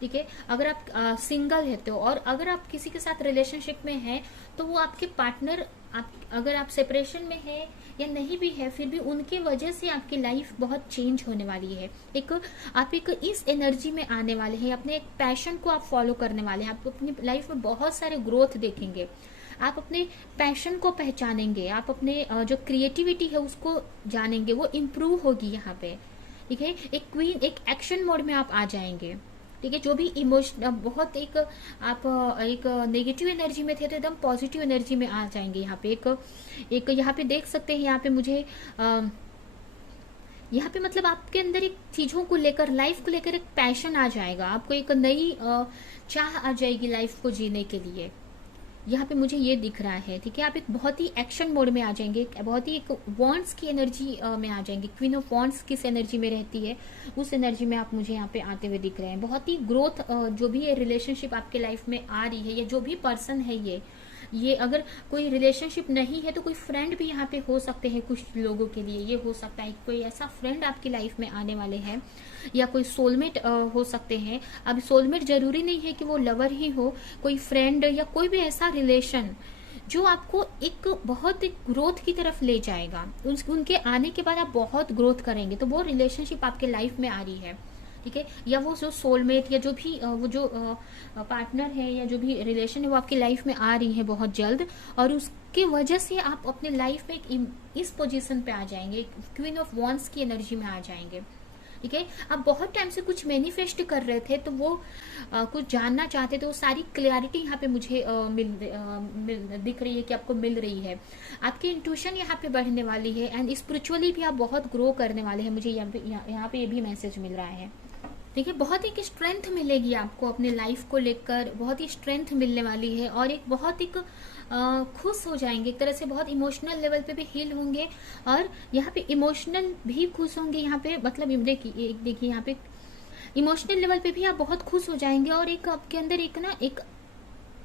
ठीक है, अगर आप सिंगल है तो, और अगर आप किसी के साथ रिलेशनशिप में हैं तो वो आपके पार्टनर, अगर आप सेपरेशन में है या नहीं भी है, फिर भी उनके वजह से आपकी लाइफ बहुत चेंज होने वाली है। आप एक इस एनर्जी में आने वाले हैं, अपने एक पैशन को आप फॉलो करने वाले हैं, आप अपनी लाइफ में बहुत सारे ग्रोथ देखेंगे, आप अपने पैशन को पहचानेंगे, आप अपने जो क्रिएटिविटी है उसको जानेंगे, वो इम्प्रूव होगी यहाँ पे। ठीक है, एक एक्शन मोड में आप आ जाएंगे। ठीक है, जो भी इमोशन बहुत आप एक नेगेटिव एनर्जी में थे तो एकदम पॉजिटिव एनर्जी में आ जाएंगे। यहाँ पे एक यहाँ पे देख सकते हैं, यहाँ पे मुझे यहाँ पे मतलब आपके अंदर एक चीजों को लेकर, लाइफ को लेकर एक पैशन आ जाएगा, आपको एक नई चाह आ जाएगी लाइफ को जीने के लिए। यहाँ पे मुझे ये दिख रहा है। ठीक है, आप एक बहुत ही एक्शन मोड में आ जाएंगे, बहुत ही एक वॉन्ड्स की एनर्जी में आ जाएंगे। क्वीन ऑफ वॉन्ड्स किस एनर्जी में रहती है उस एनर्जी में आप मुझे यहाँ पे आते हुए दिख रहे हैं। बहुत ही ग्रोथ जो भी ये रिलेशनशिप आपके लाइफ में आ रही है, या जो भी पर्सन है ये अगर कोई रिलेशनशिप नहीं है तो कोई फ्रेंड भी यहाँ पे हो सकते हैं। कुछ लोगों के लिए ये हो सकता है कोई ऐसा फ्रेंड आपकी लाइफ में आने वाले हैं, या कोई सोलमेट हो सकते हैं। अब सोलमेट जरूरी नहीं है कि वो लवर ही हो, कोई फ्रेंड या कोई भी ऐसा रिलेशन जो आपको एक बहुत एक ग्रोथ की तरफ ले जाएगा। उनके आने के बाद आप बहुत ग्रोथ करेंगे, तो वो रिलेशनशिप आपके लाइफ में आ रही है। ठीक है, या वो जो सोलमेट या जो भी वो जो पार्टनर है या जो भी रिलेशन है वो आपकी लाइफ में आ रही है बहुत जल्द, और उसके वजह से आप अपने लाइफ में इस पोजीशन पे आ जाएंगे, क्वीन ऑफ वॉन्ड्स की एनर्जी में आ जाएंगे। ठीक है, आप बहुत टाइम से कुछ मैनिफेस्ट कर रहे थे तो वो कुछ जानना चाहते थे, वो सारी क्लैरिटी यहाँ पे मुझे दिख रही है कि आपको मिल रही है। आपकी इंट्यूशन यहाँ पे बढ़ने वाली है, एंड स्पिरिचुअली भी आप बहुत ग्रो करने वाले हैं। मुझे यहाँ पे ये भी मैसेज मिल रहा है। ठीक है, बहुत ही स्ट्रेंथ मिलेगी आपको अपने लाइफ को लेकर, बहुत ही स्ट्रेंथ मिलने वाली है, और एक बहुत एक खुश हो जाएंगे, एक तरह से बहुत इमोशनल लेवल पे भी हील होंगे, और यहाँ पे इमोशनल भी खुश होंगे। यहाँ पे मतलब देखिए यहाँ पे इमोशनल लेवल पे भी आप बहुत खुश हो जाएंगे, और एक आपके अंदर एक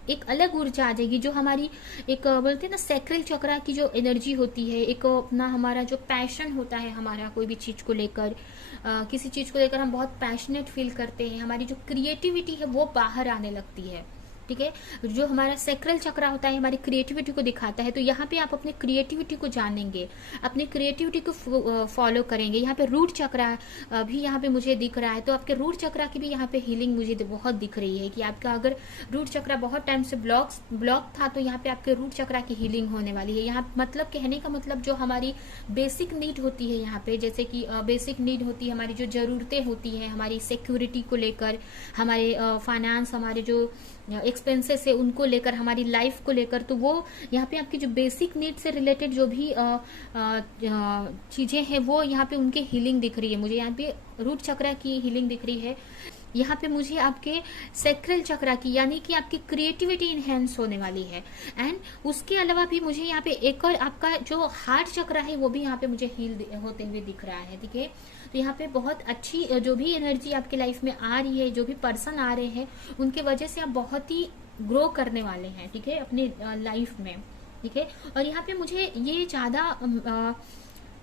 एक अलग ऊर्जा आ जाएगी, जो हमारी एक बोलते हैं ना सैक्रल चक्रा की जो एनर्जी होती है, एक अपना हमारा जो पैशन होता है हमारा कोई भी चीज को लेकर, किसी चीज को लेकर हम बहुत पैशनेट फील करते हैं, हमारी जो क्रिएटिविटी है वो बाहर आने लगती है। ठीक है, जो हमारा सेक्रल चक्रा होता है हमारी क्रिएटिविटी को दिखाता है, तो यहाँ पे आप अपने क्रिएटिविटी को जानेंगे, अपने क्रिएटिविटी को फॉलो करेंगे। यहाँ पे रूट चक्रा भी यहाँ पे मुझे दिख रहा है, तो आपके रूट चक्रा की भी यहाँ पे हीलिंग मुझे बहुत दिख रही है कि आपका अगर रूट चक्रा बहुत टाइम से ब्लॉक था तो यहाँ पे आपके रूट चक्रा की हीलिंग होने वाली है। यहाँ मतलब कहने का मतलब जो हमारी बेसिक नीड होती है यहाँ पे, जैसे कि बेसिक नीड होती है हमारी जो जरूरतें होती है हमारी सिक्योरिटी को लेकर, हमारे फाइनेंस, हमारे जो एक्सपेंसेस है उनको लेकर, हमारी लाइफ को लेकर, तो वो यहाँ पे आपकी जो बेसिक नीड से रिलेटेड जो भी चीजें हैं वो यहाँ पे उनके हीलिंग दिख रही है मुझे। यहाँ पे रूट चक्रा की हीलिंग दिख रही है, यहाँ पे मुझे आपके सेक्रल चक्रा की, यानी कि आपकी क्रिएटिविटी इनहेंस होने वाली है। एंड उसके अलावा भी मुझे यहाँ पे एक और आपका जो हार्ट चक्रा है वो भी यहाँ पे मुझे हील होते हुए दिख रहा है। ठीक है, तो यहाँ पे बहुत अच्छी जो भी एनर्जी आपके लाइफ में आ रही है, जो भी पर्सन आ रहे हैं उनके वजह से आप बहुत ही ग्रो करने वाले हैं। ठीक है, अपने लाइफ में। ठीक है, और यहाँ पे मुझे ये ज्यादा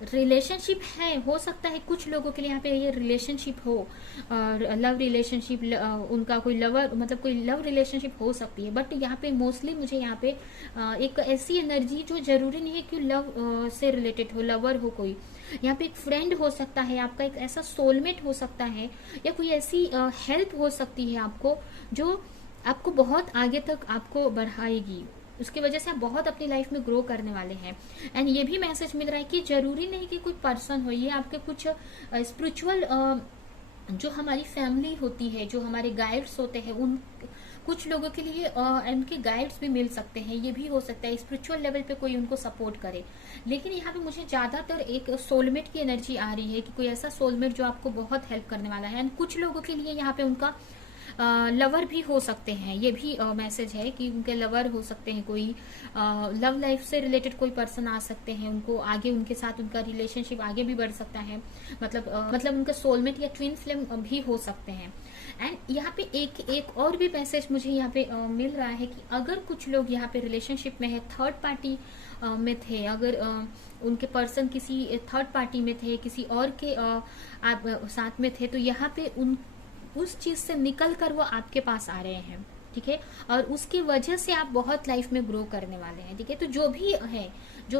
रिलेशनशिप है, हो सकता है कुछ लोगों के लिए यहाँ पे ये रिलेशनशिप हो, लव रिलेशनशिप, उनका कोई लवर, मतलब कोई लव रिलेशनशिप हो सकती है। बट यहाँ पे मोस्टली मुझे यहाँ पे एक ऐसी एनर्जी जो जरूरी नहीं है कि लव से रिलेटेड हो, लवर हो कोई, यहाँ पे एक फ्रेंड हो सकता है आपका, एक ऐसा सोलमेट हो सकता है, या कोई ऐसी हेल्प हो सकती है आपको जो आपको बहुत आगे तक आपको बढ़ाएगी, उसकी वजह से आप बहुत अपनी लाइफ में ग्रो करने वाले हैं। एंड ये भी मैसेज मिल रहा है कि जरूरी नहीं कि कोई पर्सन हो, ये आपके कुछ स्पिरिचुअल जो हमारी फैमिली होती है, जो हमारे गाइड्स होते हैं, उन कुछ लोगों के लिए उनके गाइड्स भी मिल सकते हैं। ये भी हो सकता है स्पिरिचुअल लेवल पे कोई उनको सपोर्ट करे। लेकिन यहाँ पे मुझे ज्यादातर एक सोलमेट की एनर्जी आ रही है कि कोई ऐसा सोलमेट जो आपको बहुत हेल्प करने वाला है। एंड कुछ लोगों के लिए यहाँ पे उनका लवर भी हो सकते हैं, ये भी मैसेज है कि उनके लवर हो सकते हैं, कोई लव लाइफ से रिलेटेड कोई पर्सन आ सकते हैं, उनको आगे उनके साथ उनका रिलेशनशिप आगे भी बढ़ सकता है, मतलब उनका सोलमेट या ट्विन फ्लेम भी हो सकते हैं। एंड यहाँ पे एक और भी मैसेज मुझे यहाँ पे मिल रहा है कि अगर कुछ लोग यहाँ पे रिलेशनशिप में है, थर्ड पार्टी में थे, अगर उनके पर्सन किसी थर्ड पार्टी में थे, किसी और के साथ में थे, तो यहाँ पे उस चीज से निकल कर वो आपके पास आ रहे हैं। ठीक है, और उसकी वजह से आप बहुत लाइफ में ग्रो करने वाले हैं। ठीक है, तो जो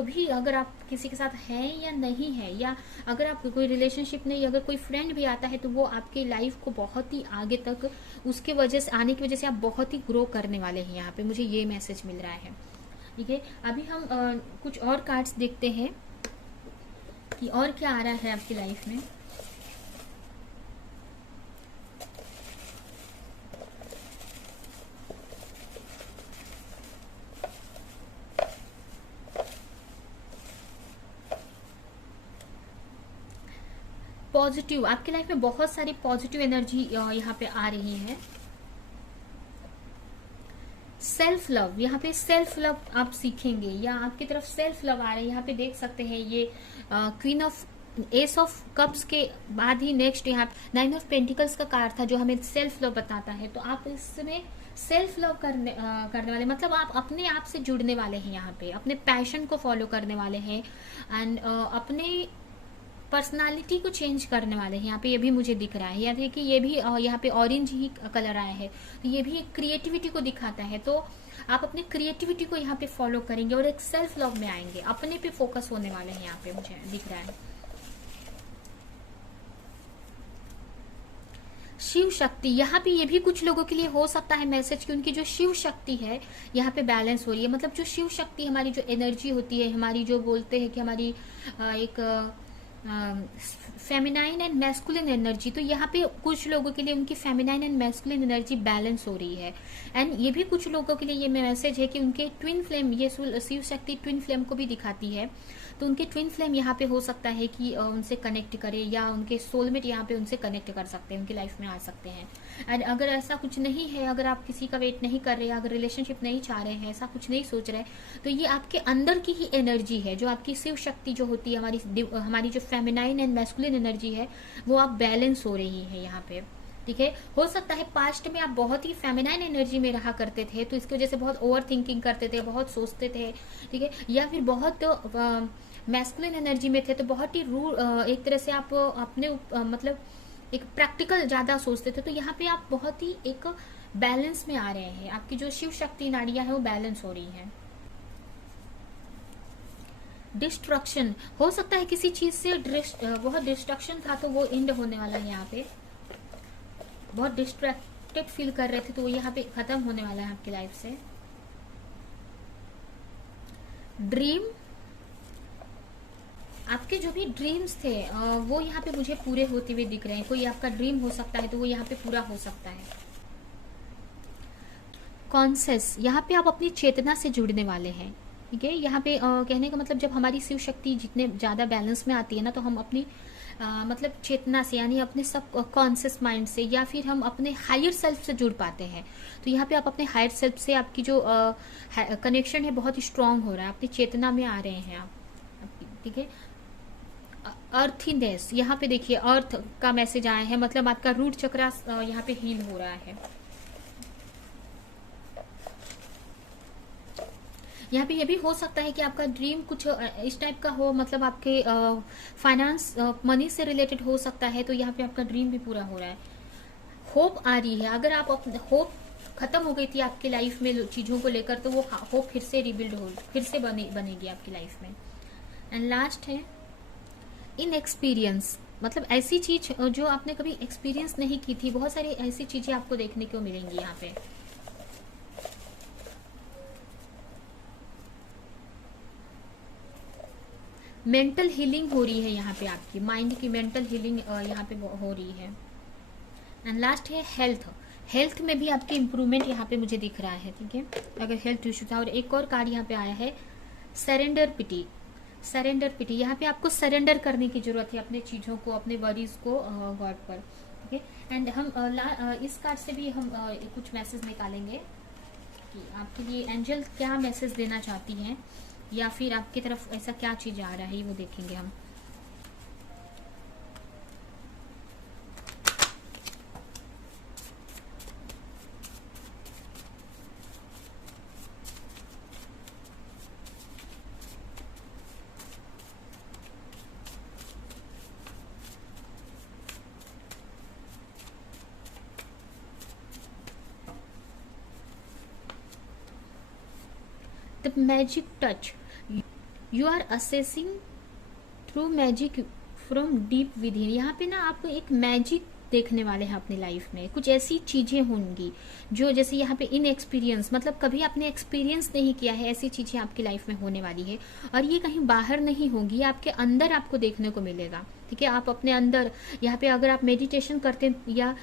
भी अगर आप किसी के साथ हैं या नहीं है, या अगर आप कोई रिलेशनशिप नहीं, अगर कोई फ्रेंड भी आता है तो वो आपकी लाइफ को बहुत ही आगे तक, उसके वजह से आने की वजह से आप बहुत ही ग्रो करने वाले हैं। यहाँ पे मुझे ये मैसेज मिल रहा है। ठीक है, अभी हम कुछ और कार्ड्स देखते हैं कि और क्या आ रहा है आपकी लाइफ में। पॉजिटिव, आपके लाइफ में बहुत सारी पॉजिटिव एनर्जी यहाँ पे आ रही है। सेल्फ लव, यहाँ पे सेल्फ लव आप सीखेंगे, या आपकी तरफ सेल्फ लव आ रहा है। यहाँ पे देख सकते हैं ये queen of S of cups के बाद ही नेक्स्ट यहाँ 9 ऑफ पेंटिकल्स का कार्ड था जो हमें सेल्फ लव बताता है। तो आप इसमें सेल्फ लव करने वाले, मतलब आप अपने आप से जुड़ने वाले हैं, यहाँ पे अपने पैशन को फॉलो करने वाले हैं, एंड अपने पर्सनालिटी को चेंज करने वाले हैं। यहाँ पे ये भी मुझे दिख रहा है, या कि ये भी यहाँ पे ऑरेंज ही कलर आया है, तो ये भी एक क्रिएटिविटी को दिखाता है। तो आप अपने क्रिएटिविटी को यहाँ पे फॉलो करेंगे और एक सेल्फ लव में आएंगे, अपने पे फोकस होने वाले हैं, यहाँ पे मुझे दिख रहा है। शिव शक्ति, यहाँ पे ये भी कुछ लोगों के लिए हो सकता है मैसेज कि उनकी जो शिव शक्ति है यहाँ पे बैलेंस हो रही है। मतलब जो शिव शक्ति हमारी जो एनर्जी होती है, हमारी जो बोलते हैं कि हमारी एक फेमिनाइन एंड मैस्कुलिन एनर्जी, तो यहाँ पे कुछ लोगों के लिए उनकी feminine and masculine energy balance हो रही है। एंड ये भी कुछ लोगों के लिए ये मैसेज है कि उनके ट्विन फ्लेम, ये शिव शक्ति ट्विन फ्लेम को भी दिखाती है, तो उनके ट्विन फ्लेम यहाँ पे हो सकता है कि उनसे कनेक्ट करे, या उनके सोलमेट यहाँ पे उनसे कनेक्ट कर सकते हैं, उनकी लाइफ में आ सकते हैं। एंड अगर ऐसा कुछ नहीं है, अगर आप किसी का वेट नहीं कर रहे, अगर रिलेशनशिप नहीं चाह रहे हैं, ऐसा कुछ नहीं सोच रहे, तो ये आपके अंदर की ही एनर्जी है, जो आपकी शिव शक्ति जो होती है, हमारी जो फेमिनाइन एंड मैस्कुलिन एनर्जी है, वो आप बैलेंस हो रही है यहाँ पे। ठीक है। हो सकता है पास्ट में आप बहुत ही फेमिनाइन एनर्जी में रहा करते थे, तो इसकी वजह से बहुत ओवर थिंकिंग करते थे, बहुत सोचते थे, ठीक है, या फिर बहुत मैस्कुलिन एनर्जी में थे, तो बहुत ही एक तरह से आप अपने मतलब एक प्रैक्टिकल ज्यादा सोचते थे। तो यहाँ पे आप बहुत ही एक बैलेंस में आ रहे हैं, आपकी जो शिव शक्ति नाड़ियां है वो बैलेंस हो रही है। डिस्ट्रक्शन, हो सकता है किसी चीज से बहुत डिस्ट्रक्शन था तो वो एंड होने वाला है। यहाँ पे बहुत डिस्ट्रैक्टेड फील कर रहे थे तो वो यहाँ पे खत्म होने वाला है आपकी लाइफ से। ड्रीम, आपके जो भी ड्रीम्स थे वो यहाँ पे मुझे पूरे होते हुए दिख रहे हैं। कोई आपका ड्रीम हो सकता है तो वो यहाँ पे पूरा हो सकता है। कॉन्सेस, यहाँ पे आप अपनी चेतना से जुड़ने वाले हैं, ठीक है। यहाँ पे कहने का मतलब जब हमारी शिव शक्ति जितने ज्यादा बैलेंस में आती है ना, तो हम अपनी मतलब चेतना से, यानी अपने सब कॉन्शियस माइंड से, या फिर हम अपने हायर सेल्फ से जुड़ पाते हैं। तो यहाँ पे आप अपने हायर सेल्फ से, आपकी जो कनेक्शन है बहुत स्ट्रांग हो रहा है, अपनी चेतना में आ रहे हैं आप, ठीक है। अर्थीनेस, यहाँ पे देखिए अर्थ का मैसेज आया है, मतलब आपका रूट चक्रा यहाँ पे हील हो रहा है। यहाँ पे ये भी हो सकता है कि आपका ड्रीम कुछ इस टाइप का हो, मतलब आपके फाइनेंस मनी से रिलेटेड हो सकता है, तो यहाँ पे आपका ड्रीम भी पूरा हो रहा है। होप आ रही है, अगर आप होप खत्म हो गई थी आपकी लाइफ में चीजों को लेकर, तो वो होप फिर से रिबिल्ड हो, फिर से बनेगी आपकी लाइफ में। एंड लास्ट है इन एक्सपीरियंस, मतलब ऐसी चीज जो आपने कभी एक्सपीरियंस नहीं की थी, बहुत सारी ऐसी चीजें आपको देखने को मिलेंगी यहाँ पे। मेंटल हीलिंग हो रही है यहाँ पे, आपकी माइंड की मेंटल हीलिंग यहाँ पे हो रही है। एंड लास्ट है हेल्थ, हेल्थ में भी आपकी इंप्रूवमेंट यहाँ पे मुझे दिख रहा है, ठीक है, अगर हेल्थ इश्यू था। और एक और कार्ड यहाँ पे आया है सरेंडर पिटी, सरेंडर पिटी, यहाँ पे आपको सरेंडर करने की जरूरत है अपने चीजों को, अपने वरीज को गॉड पर, ठीक है। एंड हम इस कार्ड से भी हम कुछ मैसेज निकालेंगे कि आपके लिए एंजल क्या मैसेज देना चाहती हैं, या फिर आपकी तरफ ऐसा क्या चीज आ रहा है, वो देखेंगे हम। The magic touch, you are accessing through magic from deep within, यहाँ पे ना आप एक मैजिक देखने वाले हैं अपनी लाइफ में। कुछ ऐसी चीजें होंगी जो, जैसे यहाँ पे इन एक्सपीरियंस, मतलब कभी आपने एक्सपीरियंस नहीं किया है, ऐसी चीजें आपकी लाइफ में होने वाली है। और ये कहीं बाहर नहीं होगी, आपके अंदर आपको देखने को मिलेगा, ठीक है। आप अपने अंदर, यहाँ पे अगर आप मेडिटेशन करते हैं या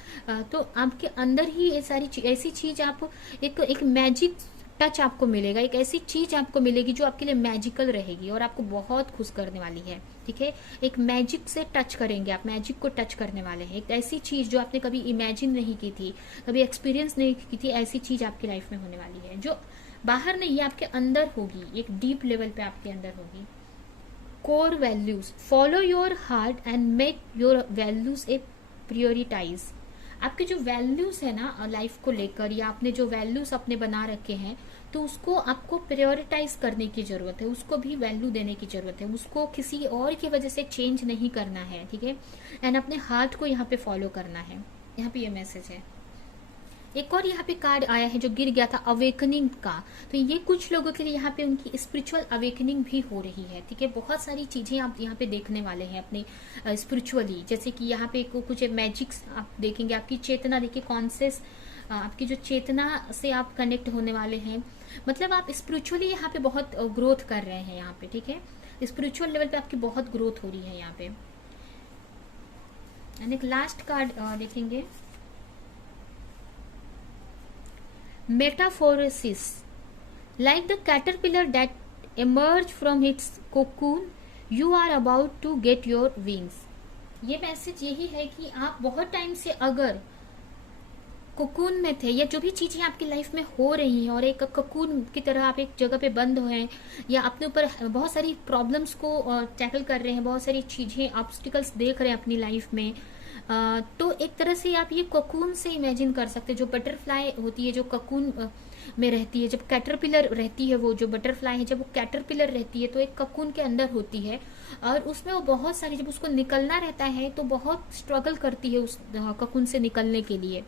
तो आपके अंदर ही ये सारी ऐसी चीज, आप एक मैजिक टच आपको मिलेगा, एक ऐसी चीज आपको मिलेगी जो आपके लिए मैजिकल रहेगी और आपको बहुत खुश करने वाली है, ठीक है। एक मैजिक से टच करेंगे आप, मैजिक को टच करने वाले हैं। एक ऐसी चीज जो आपने कभी इमेजिन नहीं की थी, कभी एक्सपीरियंस नहीं की थी, ऐसी चीज आपकी लाइफ में होने वाली है, जो बाहर नहीं है, आपके अंदर होगी, एक डीप लेवल पे आपके अंदर होगी। Core values, follow your heart and make your values A prioritise, आपके जो वैल्यूज है ना लाइफ को लेकर, या आपने जो वैल्यूज अपने बना रखे हैं, तो उसको आपको प्रायोरिटाइज करने की जरूरत है, उसको भी वैल्यू देने की जरूरत है, उसको किसी और की वजह से चेंज नहीं करना है, ठीक है। एंड अपने हार्ट को यहाँ पे फॉलो करना है, यहाँ पे ये मैसेज है। एक और यहाँ पे कार्ड आया है जो गिर गया था, अवेकनिंग का, तो ये कुछ लोगों के लिए यहाँ पे उनकी स्पिरिचुअल अवेकनिंग भी हो रही है, ठीक है। बहुत सारी चीजें आप यहाँ पे देखने वाले हैं अपने स्पिरिचुअली, जैसे कि यहाँ पे कुछ मैजिक्स आप देखेंगे, आपकी चेतना देखिए, कॉन्शियस, आपकी जो चेतना से आप कनेक्ट होने वाले हैं, मतलब आप स्पिरिचुअली यहाँ पे बहुत ग्रोथ कर रहे हैं यहाँ पे, ठीक है। स्पिरिचुअल लेवल पे आपकी बहुत ग्रोथ हो रही है यहाँ पे। एंड एक लास्ट कार्ड देखेंगे, मेटाफोरेसिस, like the caterpillar that emerged from its cocoon, you are about to get your wings। ये मैसेज यही है कि आप बहुत टाइम से अगर कोकून में थे, या जो भी चीजें आपकी लाइफ में हो रही हैं, और एक कोकून की तरह आप एक जगह पे बंद हैं, या अपने ऊपर बहुत सारी प्रॉब्लम्स को टैकल कर रहे हैं, बहुत सारी चीजें ऑब्स्टिकल्स देख रहे हैं अपनी लाइफ में, तो एक तरह से आप ये कोकून से इमेजिन कर सकते हैं। जो बटरफ्लाई होती है जो कोकून में रहती है, जब कैटरपिलर रहती है, वो जो बटरफ्लाई है जब वो कैटरपिलर रहती है तो एक कोकून के अंदर होती है और उसमें वो बहुत सारी, जब उसको निकलना रहता है तो बहुत स्ट्रगल करती है उस कोकून से निकलने के लिए,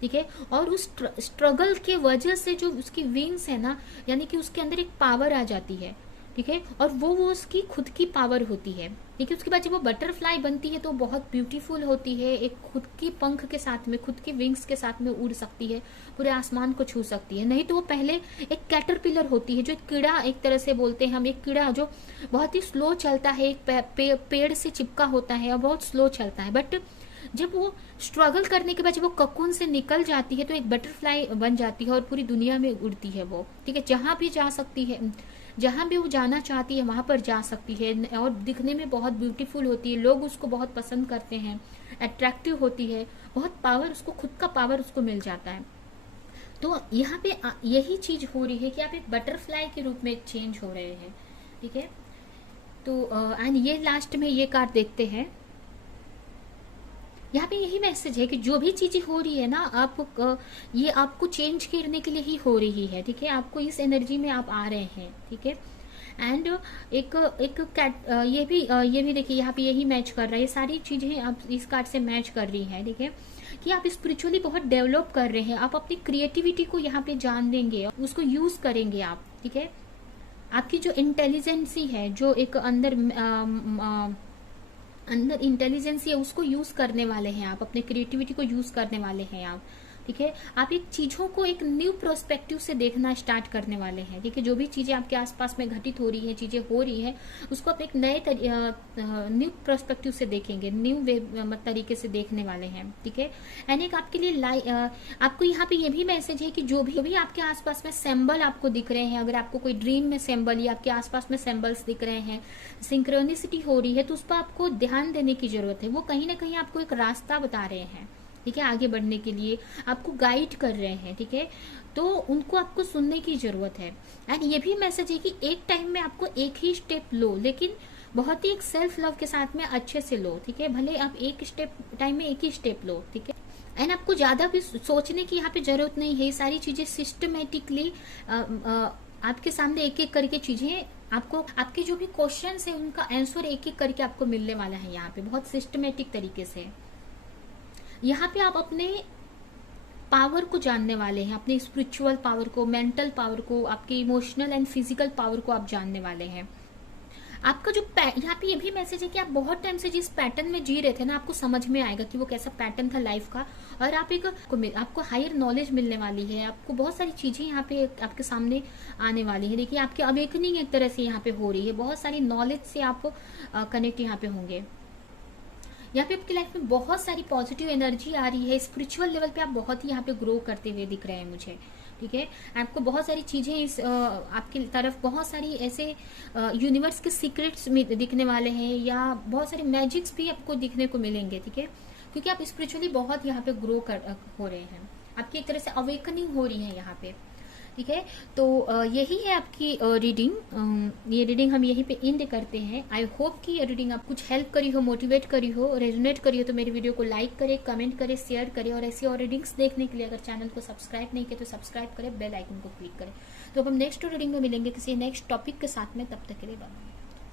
ठीक है। और उस स्ट्रगल के वजह से जो उसकी विंग्स है ना, यानी कि उसके अंदर एक पावर आ जाती है, ठीक है, और वो उसकी खुद की पावर होती है, ठीक है। उसके बाद जब वो बटरफ्लाई बनती है तो बहुत ब्यूटीफुल होती है, एक खुद की पंख के साथ में, खुद की विंग्स के साथ में उड़ सकती है, पूरे आसमान को छू सकती है। नहीं तो वो पहले एक कैटरपिलर होती है, जो एक कीड़ा, एक तरह से बोलते हैं हम, एक कीड़ा जो बहुत ही स्लो चलता है, एक पेड़ से चिपका होता है और बहुत स्लो चलता है। बट जब वो स्ट्रगल करने के बाद जब वो ककून से निकल जाती है तो एक बटरफ्लाई बन जाती है और पूरी दुनिया में उड़ती है वो, ठीक है। जहां भी जा सकती है, जहां भी वो जाना चाहती है वहां पर जा सकती है और दिखने में बहुत ब्यूटीफुल होती है, लोग उसको बहुत पसंद करते हैं, अट्रैक्टिव होती है, बहुत पावर, उसको खुद का पावर उसको मिल जाता है। तो यहाँ पे यही चीज हो रही है कि आप एक बटरफ्लाई के रूप में चेंज हो रहे हैं, ठीक है। तो एंड ये लास्ट में ये कार्ड देखते हैं, यहाँ पे यही मैसेज है कि जो भी चीजें हो रही है ना, आप ये आपको चेंज करने के लिए ही हो रही है, ठीक है। आपको इस एनर्जी में आप आ रहे हैं, ठीक है। एंड एक एक कैट ये भी देखिए यहाँ पे यही मैच कर रहा है, ये सारी चीजें आप इस कार्ड से मैच कर रही हैं, ठीक है, कि आप स्पिरिचुअली बहुत डेवलप कर रहे हैं, आप अपनी क्रिएटिविटी को यहाँ पे जान देंगे, उसको यूज करेंगे आप, ठीक है। आपकी जो इंटेलिजेंसी है, जो एक अंदर इंटेलिजेंस है, उसको यूज करने वाले हैं आप, अपने क्रिएटिविटी को यूज करने वाले हैं आप, ठीक है। आप एक चीजों को एक न्यू प्रोस्पेक्टिव से देखना स्टार्ट करने वाले हैं, ठीक है। जो भी चीजें आपके आसपास में घटित हो रही है, चीजें हो रही है, उसको आप एक नए न्यू प्रोस्पेक्टिव से देखेंगे, न्यू वे तरीके से देखने वाले हैं, ठीक है। एंड एक आपके लिए आपको यहाँ पे ये भी मैसेज है कि जो भी आपके आसपास में सिंबल आपको दिख रहे हैं, अगर आपको कोई ड्रीम में सिंबल या आपके आसपास में सिंबल्स दिख रहे हैं, सिंक्रोनिसिटी हो रही है, तो उस पर आपको ध्यान देने की जरूरत है। वो कहीं ना कहीं आपको एक रास्ता बता रहे हैं, ठीक है, आगे बढ़ने के लिए आपको गाइड कर रहे हैं, ठीक है। तो उनको आपको सुनने की जरूरत है। एंड ये भी मैसेज है कि एक टाइम में आपको एक ही स्टेप लो, लेकिन बहुत ही एक सेल्फ लव के साथ में अच्छे से लो, ठीक है। भले आप एक स्टेप टाइम में एक ही स्टेप लो, ठीक है। एंड आपको ज्यादा भी सोचने की यहाँ पे जरूरत नहीं है, ये सारी चीजें सिस्टमेटिकली आपके सामने एक एक करके चीजें आपको, आपके जो भी क्वेश्चन है उनका आंसर एक एक करके आपको मिलने वाला है यहाँ पे, बहुत सिस्टमेटिक तरीके से। यहाँ पे आप अपने पावर को जानने वाले हैं, अपने स्पिरिचुअल पावर को, मेंटल पावर को, आपके इमोशनल एंड फिजिकल पावर को आप जानने वाले हैं। आपका जो यहाँ पे ये भी मैसेज है कि आप बहुत टाइम से जिस पैटर्न में जी रहे थे ना, आपको समझ में आएगा कि वो कैसा पैटर्न था लाइफ का, और आपको हायर नॉलेज मिलने वाली है, आपको बहुत सारी चीजें यहाँ पे आपके सामने आने वाली है। देखिए आपकी अवेकनिंग एक तरह से यहाँ पे हो रही है, बहुत सारी नॉलेज से आप कनेक्ट यहाँ पे होंगे। यहाँ पे आपकी लाइफ में बहुत सारी पॉजिटिव एनर्जी आ रही है, स्पिरिचुअल लेवल पे आप बहुत ही यहाँ पे ग्रो करते हुए दिख रहे हैं मुझे, ठीक है। आपको बहुत सारी चीजें इस आपकी तरफ, बहुत सारी ऐसे यूनिवर्स के सीक्रेट्स दिखने वाले हैं, या बहुत सारे मैजिक्स भी आपको दिखने को मिलेंगे, ठीक है, क्योंकि आप स्पिरिचुअली बहुत यहाँ पे ग्रो हो रहे हैं, आपकी एक तरह से अवेकनिंग हो रही है यहाँ पे, ठीक है। तो यही है आपकी रीडिंग। ये रीडिंग हम यहीं पे एंड करते हैं। आई होप कि ये रीडिंग आप कुछ हेल्प करी हो, मोटिवेट करी हो, रेजोनेट करी हो, तो मेरी वीडियो को लाइक करें, कमेंट करें, शेयर करें, और ऐसी और रीडिंग्स देखने के लिए अगर चैनल को सब्सक्राइब नहीं किया तो सब्सक्राइब करें, बेल आइकन को क्लिक करें। तो हम नेक्स्ट रीडिंग में मिलेंगे किसी नेक्स्ट टॉपिक के साथ में, तब तक के लिए बाय।